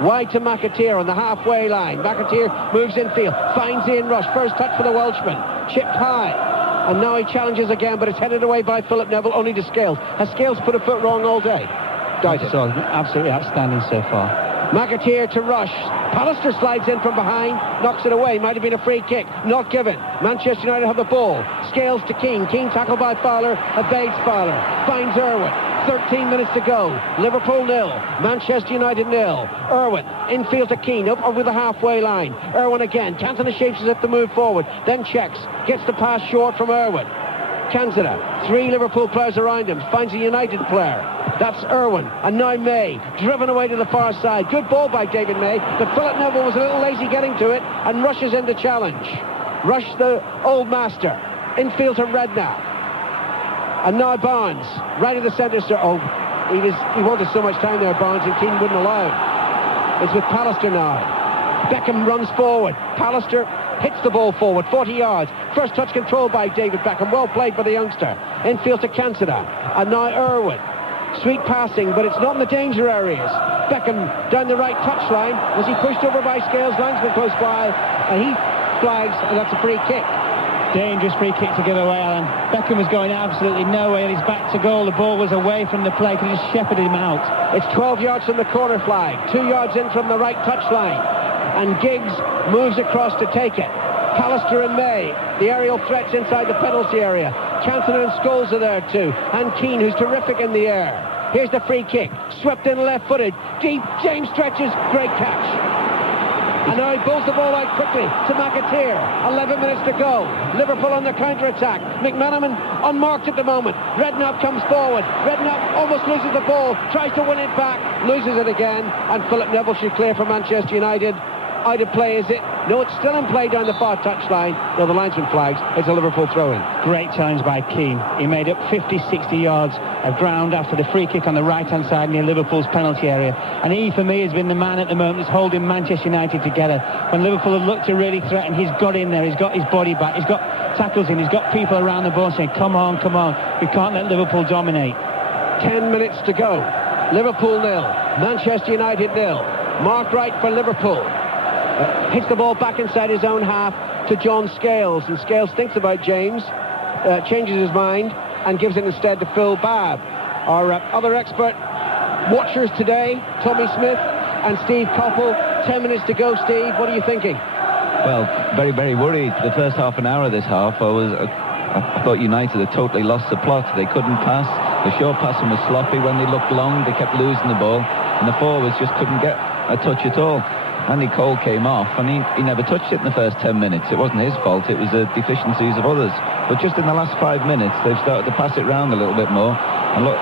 Wide to McAteer on the halfway line. McAteer moves infield, finds Ian Rush. First touch for the Welshman. Chipped high. And now he challenges again, but it's headed away by Philip Neville, only to Scales. Has Scales put a foot wrong all day? Absolutely outstanding so far. McAteer to Rush. Pallister slides in from behind, knocks it away. Might have been a free kick, not given. Manchester United have the ball. Scales to Keane. Keane tackled by Fowler, evades Fowler. Finds Irwin. 13 minutes to go. Liverpool 0, Manchester United 0. Irwin infield to Keane, up over the halfway line. Irwin again. Cantona shapes as if to move forward, then checks, gets the pass short from Irwin. Cantona, 3 Liverpool players around him, finds a United player. That's Irwin, and now May, driven away to the far side. Good ball by David May, but Philip Neville was a little lazy getting to it, and rushes in to challenge. Rush, the old master, infield to Redknapp. And now Barnes, right of the centre. Oh, he wanted so much time there, Barnes, and Keane wouldn't allow it. It's with Pallister now. Beckham runs forward. Pallister hits the ball forward, 40 yards. First touch controlled by David Beckham. Well played by the youngster. Infield to Cantona. And now Irwin. Sweet passing, but it's not in the danger areas. Beckham down the right touchline. Was he pushed over by Scales? Linesman close by. And he flags, and that's a free kick. Dangerous free kick to give away, Alan. Beckham was going absolutely nowhere. He's back to goal. The ball was away from the play. Could have just shepherded him out. It's 12 yards from the corner flag. 2 yards in from the right touchline. And Giggs moves across to take it. Pallister and May, the aerial threats inside the penalty area. Cantona and Scholes are there too. And Keane, who's terrific in the air. Here's the free kick. Swept in left-footed. Deep. James stretches. Great catch. And now he pulls the ball out quickly to McAteer. 11 minutes to go. Liverpool on the counter-attack. McManaman unmarked at the moment. Redknapp comes forward. Redknapp almost loses the ball. Tries to win it back. Loses it again. And Philip Neville should clear for Manchester United. Out of play, is it? No, it's still in play down the far touchline. No, the linesman flags. It's a Liverpool throw-in. Great challenge by Keane. He made up 50, 60 yards of ground after the free kick on the right-hand side near Liverpool's penalty area. And he, for me, has been the man at the moment that's holding Manchester United together. When Liverpool have looked to really threaten, he's got in there. He's got his body back. He's got tackles in. He's got people around the ball saying, come on, come on. We can't let Liverpool dominate. 10 minutes to go. Liverpool 0. Manchester United 0. Mark Wright for Liverpool. Hits the ball back inside his own half to John Scales, and Scales thinks about James, changes his mind and gives it instead to Phil Babb. Our other expert watchers today, Tommy Smith and Steve Coppell. 10 minutes to go, Steve. What are you thinking? Well, very, very worried. The first half an hour of this half, I thought United had totally lost the plot. They couldn't pass. The short passing was sloppy. When they looked long, they kept losing the ball, and the forwards just couldn't get a touch at all. Andy Cole came off, and he never touched it in the first 10 minutes. It wasn't his fault, it was the deficiencies of others. But just in the last 5 minutes, they've started to pass it round a little bit more and look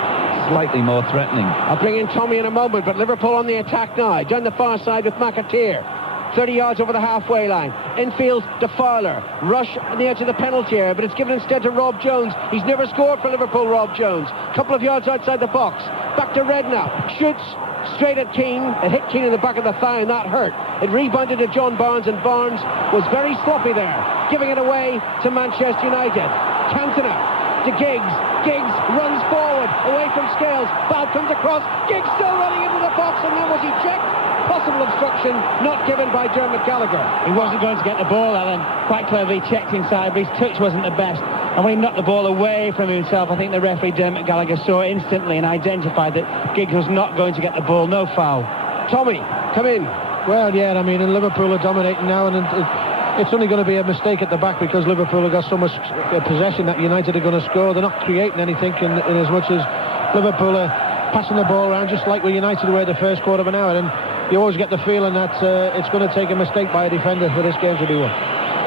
slightly more threatening. I'll bring in Tommy in a moment, but Liverpool on the attack now. Down the far side with McAteer. 30 yards over the halfway line. Infield to Fowler. Rush on the edge of the penalty area, but it's given instead to Rob Jones. He's never scored for Liverpool, Rob Jones. Couple of yards outside the box. Back to Redknapp. Shoots straight at Keane. It hit Keane in the back of the thigh, and that hurt. It rebounded to John Barnes, and Barnes was very sloppy there, giving it away to Manchester United. Cantona to Giggs. Giggs runs forward, away from Scales. Babb comes across. Giggs still running into the box, and then was he checked? Possible obstruction, not given by Dermot Gallagher. He wasn't going to get the ball, Alan. Quite cleverly checked inside, but his touch wasn't the best. And when he knocked the ball away from himself, I think the referee, Dermot Gallagher, saw it instantly and identified that Giggs was not going to get the ball. No foul. Tommy, come in. Well, yeah, I mean, and Liverpool are dominating now, and it's only going to be a mistake at the back because Liverpool have got so much possession that United are going to score. They're not creating anything in as much as Liverpool are passing the ball around, just like we United were the first quarter of an hour. And you always get the feeling that it's going to take a mistake by a defender for this game to be won.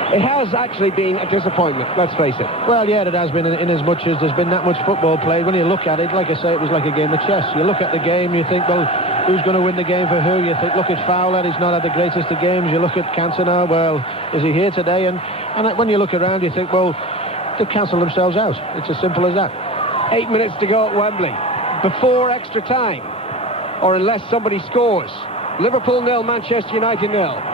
It has actually been a disappointment, let's face it. Well, yeah, it has been in as much as there's been that much football played. When you look at it, like I say, it was like a game of chess. You look at the game, you think, well, who's going to win the game for who? You think, look at Fowler, he's not had the greatest of games. You look at Cantona, well, is he here today? And when you look around, you think, well, they've cancelled themselves out. It's as simple as that. 8 minutes to go at Wembley. Before extra time, or unless somebody scores. Liverpool 0, Manchester United 0.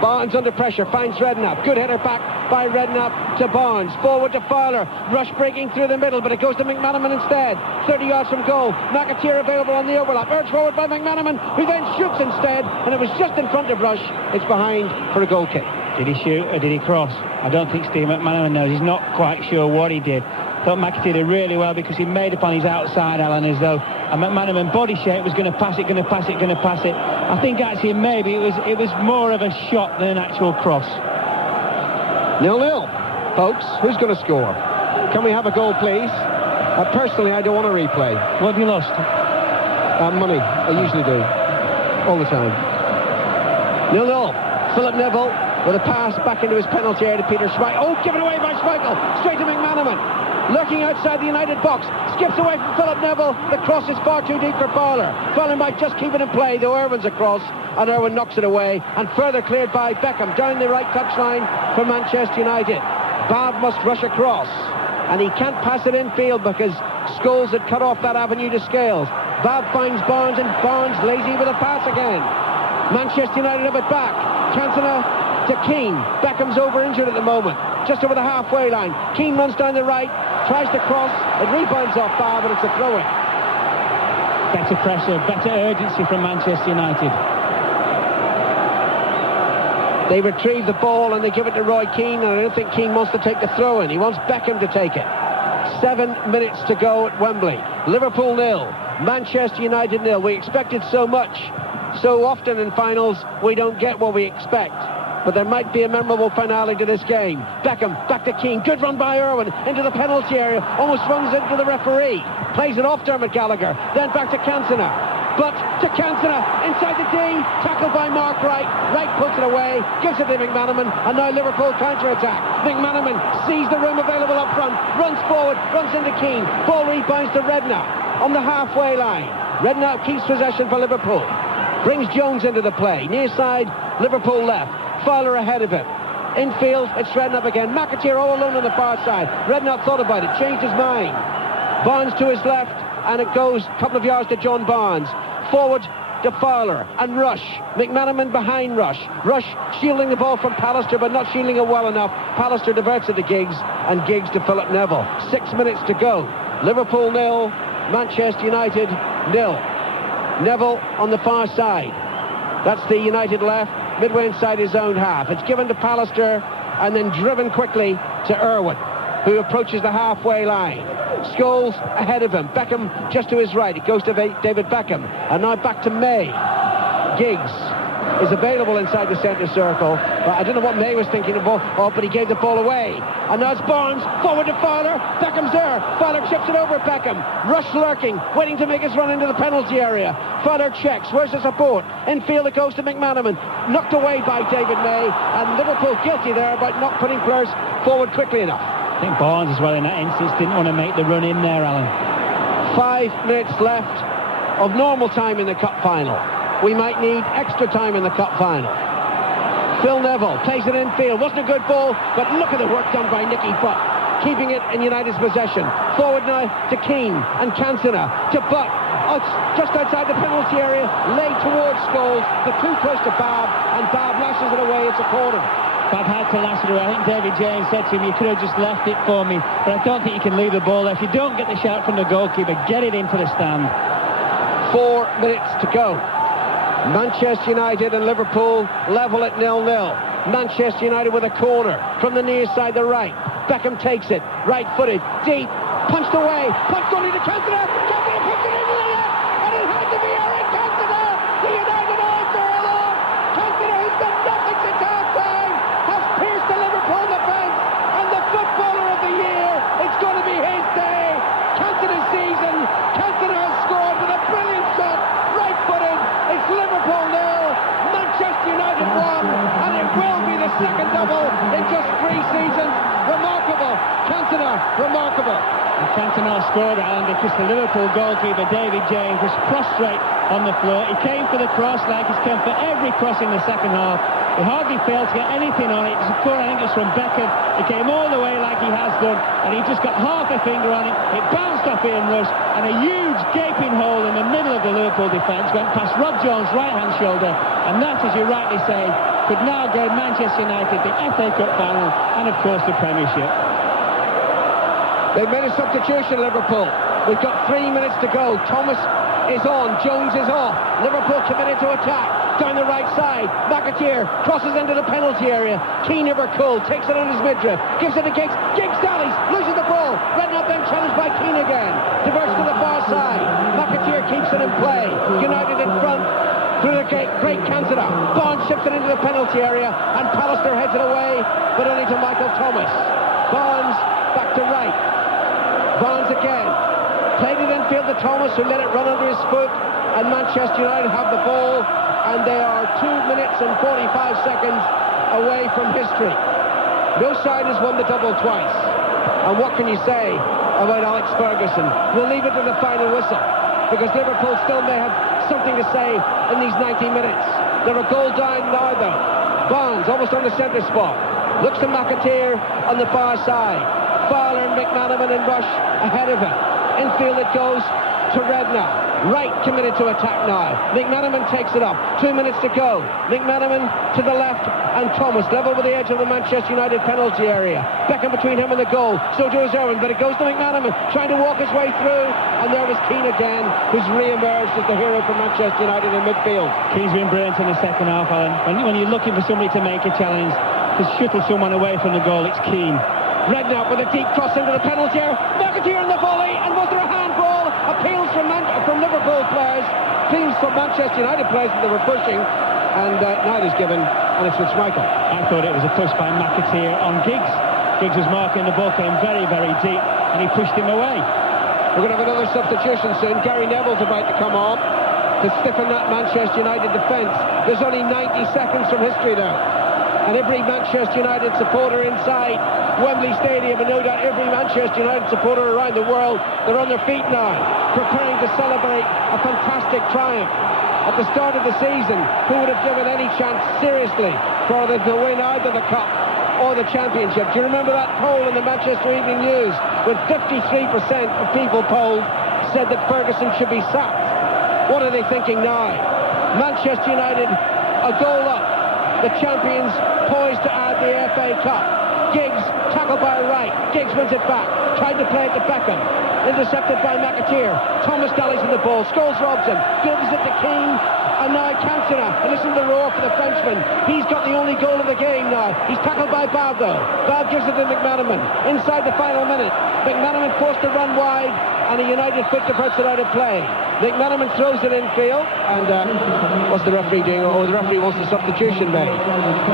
Barnes under pressure, finds Redknapp. Good header back by Redknapp to Barnes. Forward to Fowler. Rush breaking through the middle, but it goes to McManaman instead. 30 yards from goal. McAteer available on the overlap. Urged forward by McManaman, who then shoots instead, and it was just in front of Rush. It's behind for a goal kick. Did he shoot or did he cross? I don't think Steve McManaman knows. He's not quite sure what he did. Thought McAteer did really well because he made up on his outside, Alan, as though a McManaman body shape was going to pass it, going to pass it, going to pass it. I think actually maybe it was more of a shot than an actual cross. 0-0, folks. Who's going to score? Can we have a goal, please? Personally, I don't want a replay. What have you lost? Money. I usually do. All the time. 0-0. Philip Neville with a pass back into his penalty area to Peter Schmeichel. Oh, given away by Schmeichel. Straight to McManaman. Lurking outside the United box. Skips away from Philip Neville. The cross is far too deep for Fowler. Fowler might just keep it in play, though Irwin's across. And Irwin knocks it away. And further cleared by Beckham. Down the right touchline for Manchester United. Babb must rush across. And he can't pass it infield because Scholes had cut off that avenue to Scales. Babb finds Barnes, and Barnes lazy with a pass again. Manchester United have it back. Cantona to to Keane. Beckham's over injured at the moment, just over the halfway line. Keane runs down the right, tries to cross, it rebounds off Bar, but it's a throw-in. Better pressure, better urgency from Manchester United. They retrieve the ball and they give it to Roy Keane, and I don't think Keane wants to take the throw-in. He wants Beckham to take it. 7 minutes to go at Wembley. Liverpool 0, Manchester United 0. We expected so much. So often in finals, we don't get what we expect. But there might be a memorable finale to this game. Beckham, back to Keane. Good run by Irwin into the penalty area. Almost runs into the referee. Plays it off Dermot Gallagher. Then back to Cantona. But to Cantona, inside the D, tackled by Mark Wright. Wright puts it away, gives it to McManaman, and now Liverpool counter-attack. McManaman sees the room available up front, runs forward, runs into Keane. Ball rebounds to Redknapp on the halfway line. Redknapp keeps possession for Liverpool. Brings Jones into the play. Near side, Liverpool left. Fowler ahead of him. Infield, it's Redknapp again. McAteer all alone on the far side. Redknapp thought about it, changed his mind. Barnes to his left, and it goes a couple of yards to John Barnes. Forward to Fowler and Rush. McManaman behind Rush. Rush shielding the ball from Pallister, but not shielding it well enough. Pallister diverts it to Giggs, and Giggs to Philip Neville. 6 minutes to go. Liverpool 0, Manchester United 0. Neville on the far side. That's the United left, midway inside his own half. It's given to Pallister and then driven quickly to Irwin, who approaches the halfway line. Scholes ahead of him. Beckham just to his right. It goes to David Beckham. And now back to May. Giggs is available inside the centre circle. But I don't know what May was thinking of, but he gave the ball away. And now it's Barnes, forward to Fowler. Beckham's there. Fowler chips it over Beckham. Rush lurking, waiting to make his run into the penalty area. Fowler checks. Where's the support? Infield it goes to McManaman. Knocked away by David May. And Liverpool guilty there about not putting players forward quickly enough. I think Barnes as well in that instance didn't want to make the run in there, Alan. 5 minutes left of normal time in the cup final. We might need extra time in the cup final. Phil Neville plays it infield. Wasn't a good ball, but look at the work done by Nicky Butt, keeping it in United's possession. Forward now to Keane and Cantona to Butt. Oh, it's just outside the penalty area, laid towards Scholes, but too close to Babb, and Babb lashes it away. It's a corner. Babb had to lash it away. I think David James said to him, you could have just left it for me, but I don't think you can leave the ball there. If you don't get the shot from the goalkeeper, get it into the stand. 4 minutes to go. Manchester United and Liverpool level at 0-0. Manchester United with a corner from the near side, the right. Beckham takes it, right-footed, deep, punched away, punched only to Cantona. Cantona puts it into the net, and it had to be Eric Cantona. The United answer alone. Cantona, who's done nothing since half-time, has pierced the Liverpool defence, and the footballer of the year, it's going to be his day. Cantona's season. Cantona has scored with a brilliant shot, right-footed. It's Liverpool 0, Manchester United 1, and it will be the second double in just 3 seasons. Remarkable. Cantona, remarkable. And Cantona scored, Alan, because the Liverpool goalkeeper, David James, was prostrate on the floor. He came for the cross like he's come for every cross in the second half. He hardly failed to get anything on it. It's a corner, I think it's from Beckham. He came all the way like he has done, and he just got half a finger on it. It bounced off Ian Rush, and a huge gaping hole in the middle of the Liverpool defence went past Rob Jones' right-hand shoulder, and that, as you rightly say, could now go Manchester United, the FA Cup final, and of course the Premiership. They've made a substitution, Liverpool. We've got 3 minutes to go. Thomas is on, Jones is off. Liverpool committed to attack. Down the right side, McAteer crosses into the penalty area. Keane Liverpool takes it on his midriff, gives it to Giggs. Giggs sallies, loses the ball. Redknapp then challenged by Keane again. Diverts to the far side. McAteer keeps it in play. United in front through the great Cantona. Barnes ships it into the penalty area, and Pallister heads it away, but only to Michael Thomas. Barnes back to right. Barnes again. Played it infield to Thomas, who let it run under his foot, and Manchester United have the ball, and they are 2 minutes and 45 seconds away from history. No side has won the double twice. And what can you say about Alex Ferguson? We'll leave it to the final whistle, because Liverpool still may have something to say in these 90 minutes. They're a goal down now, though. Barnes almost on the centre spot. Looks to McAteer on the far side. Fowler and McManaman and Rush ahead of him. Infield it goes. to Redknapp. Wright committed to attack now. McManaman takes it up. 2 minutes to go. McManaman to the left, and Thomas level with the edge of the Manchester United penalty area. Beckham between him and the goal. So does Irwin, but it goes to McManaman, trying to walk his way through. And there was Keane again, who's re-emerged as the hero for Manchester United in midfield. Keane's been brilliant in the second half, Alan. When you're looking for somebody to make a challenge, to shuttle someone away from the goal, it's Keane. Redknapp with a deep cross into the penalty area. McAteer in the volley, and was there a handball? Appeals from Liverpool players, appeals from Manchester United players that they were pushing, and now it is given, and it's with Schmeichel. I thought it was a push by McAteer on Giggs. Giggs was marking the ball, came very, very deep, and he pushed him away. We're going to have another substitution soon. Gary Neville's about to come on to stiffen that Manchester United defence. There's only 90 seconds from history now, and every Manchester United supporter inside Wembley Stadium, and no doubt every Manchester United supporter around the world, they're on their feet now, preparing to celebrate a fantastic triumph. At the start of the season, who would have given any chance seriously for them to win either the Cup or the Championship? Do you remember that poll in the Manchester Evening News, with 53% of people polled said that Ferguson should be sacked? What are they thinking now? Manchester United a goal up, the champions poised to add the FA Cup. Giggs tackled by Wright. Giggs wins it back. Tried to play it to Beckham. Intercepted by McAteer. Thomas dallies with the ball. Scholes robs him. Gives it to Keane. And now Cantona. And listen to the roar for the Frenchman. He's got the only goal of the game now. He's tackled by Bab though. Bab gives it to McManaman. Inside the final minute. McManaman forced to run wide. And a United victor puts it out of play. McManaman throws it infield. And what's the referee doing? Oh, the referee wants the substitution made.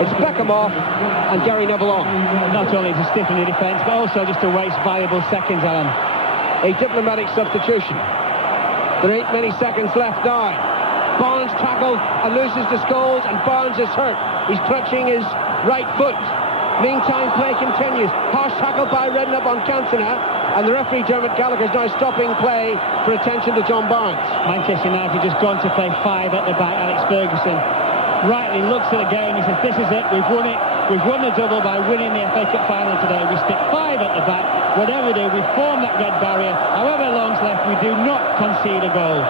It's Beckham off and Gary Neville on. Not only to stiffen the defence, but also just to waste valuable seconds, Alan. A diplomatic substitution. There ain't many seconds left now. Barnes tackled and loses to Scholes, and Barnes is hurt. He's clutching his right foot. Meantime, play continues. Harsh tackle by Redknapp on Cantona. And the referee, Dermot Gallagher, is now stopping play for attention to John Barnes. Manchester United just gone to play 5 at the back. Alex Ferguson rightly looks at the game. He says, this is it. We've won it. We've won the double by winning the FA Cup final today. We stick 5 at the back. Whatever we do, we form that red barrier. However long's left, we do not concede a goal.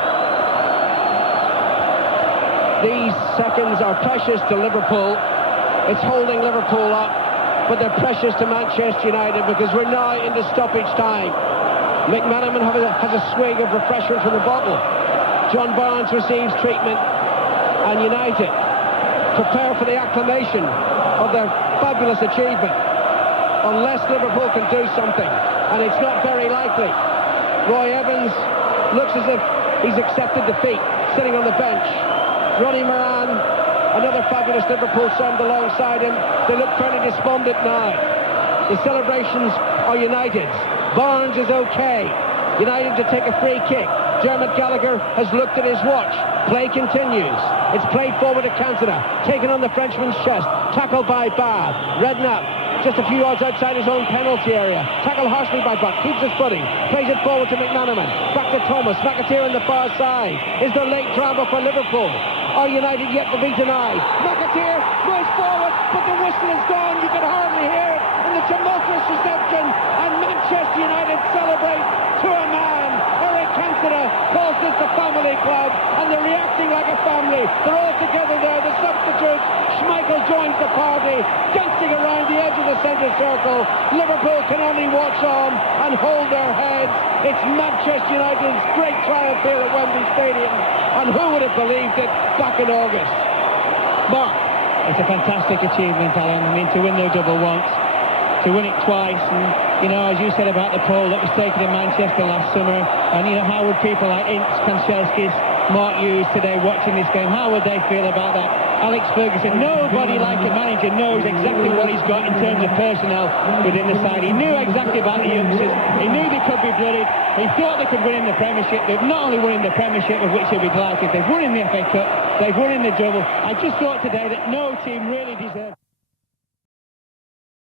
These seconds are precious to Liverpool. It's holding Liverpool up, but they're precious to Manchester United because we're now into stoppage time. McManaman has a swig of refreshment from the bottle. John Barnes receives treatment, and United prepare for the acclamation of their fabulous achievement. Unless Liverpool can do something, and it's not very likely. Roy Evans looks as if he's accepted defeat, sitting on the bench. Ronnie Moran, another fabulous Liverpool friend alongside him. They look fairly despondent now. The celebrations are United's. Barnes is okay. United to take a free kick. Dermot Gallagher has looked at his watch. Play continues. It's played forward to Cantona. Taken on the Frenchman's chest. Tackled by Bab. Redknapp just a few yards outside his own penalty area. Tackled harshly by Butt. Keeps his footing. Plays it forward to McManaman. Back to Thomas. McAteer on the far side. Is there late drama for Liverpool? Are United yet to be denied? McAteer moves forward, but the whistle is gone. You can hardly hear it in the tumultuous reception. And Manchester United celebrate to a man. Eric Cantona calls this the family club, and they're reacting like a family. They're all together there. The substitutes. Schmeichel joins the party, dancing around the edge of the centre circle. Liverpool can only watch on and hold their heads. It's Manchester United's great triumph here at Wembley Stadium. And who would have believed it back in August? Mark. It's a fantastic achievement, Alan. I mean, to win the double once, to win it twice, and, you know, as you said about the poll that was taken in Manchester last summer, and, you know, how would people like Ince, Kanchelskis, Mark Hughes today watching this game, how would they feel about that? Alex Ferguson, nobody like a manager knows exactly what he's got in terms of personnel within the side. He knew exactly about the youngsters. He knew they could be blooded. He thought they could win in the Premiership. They've not only won in the Premiership, of which he'll be delighted, they've won in the FA Cup, they've won in the double. I just thought today that no team really deserved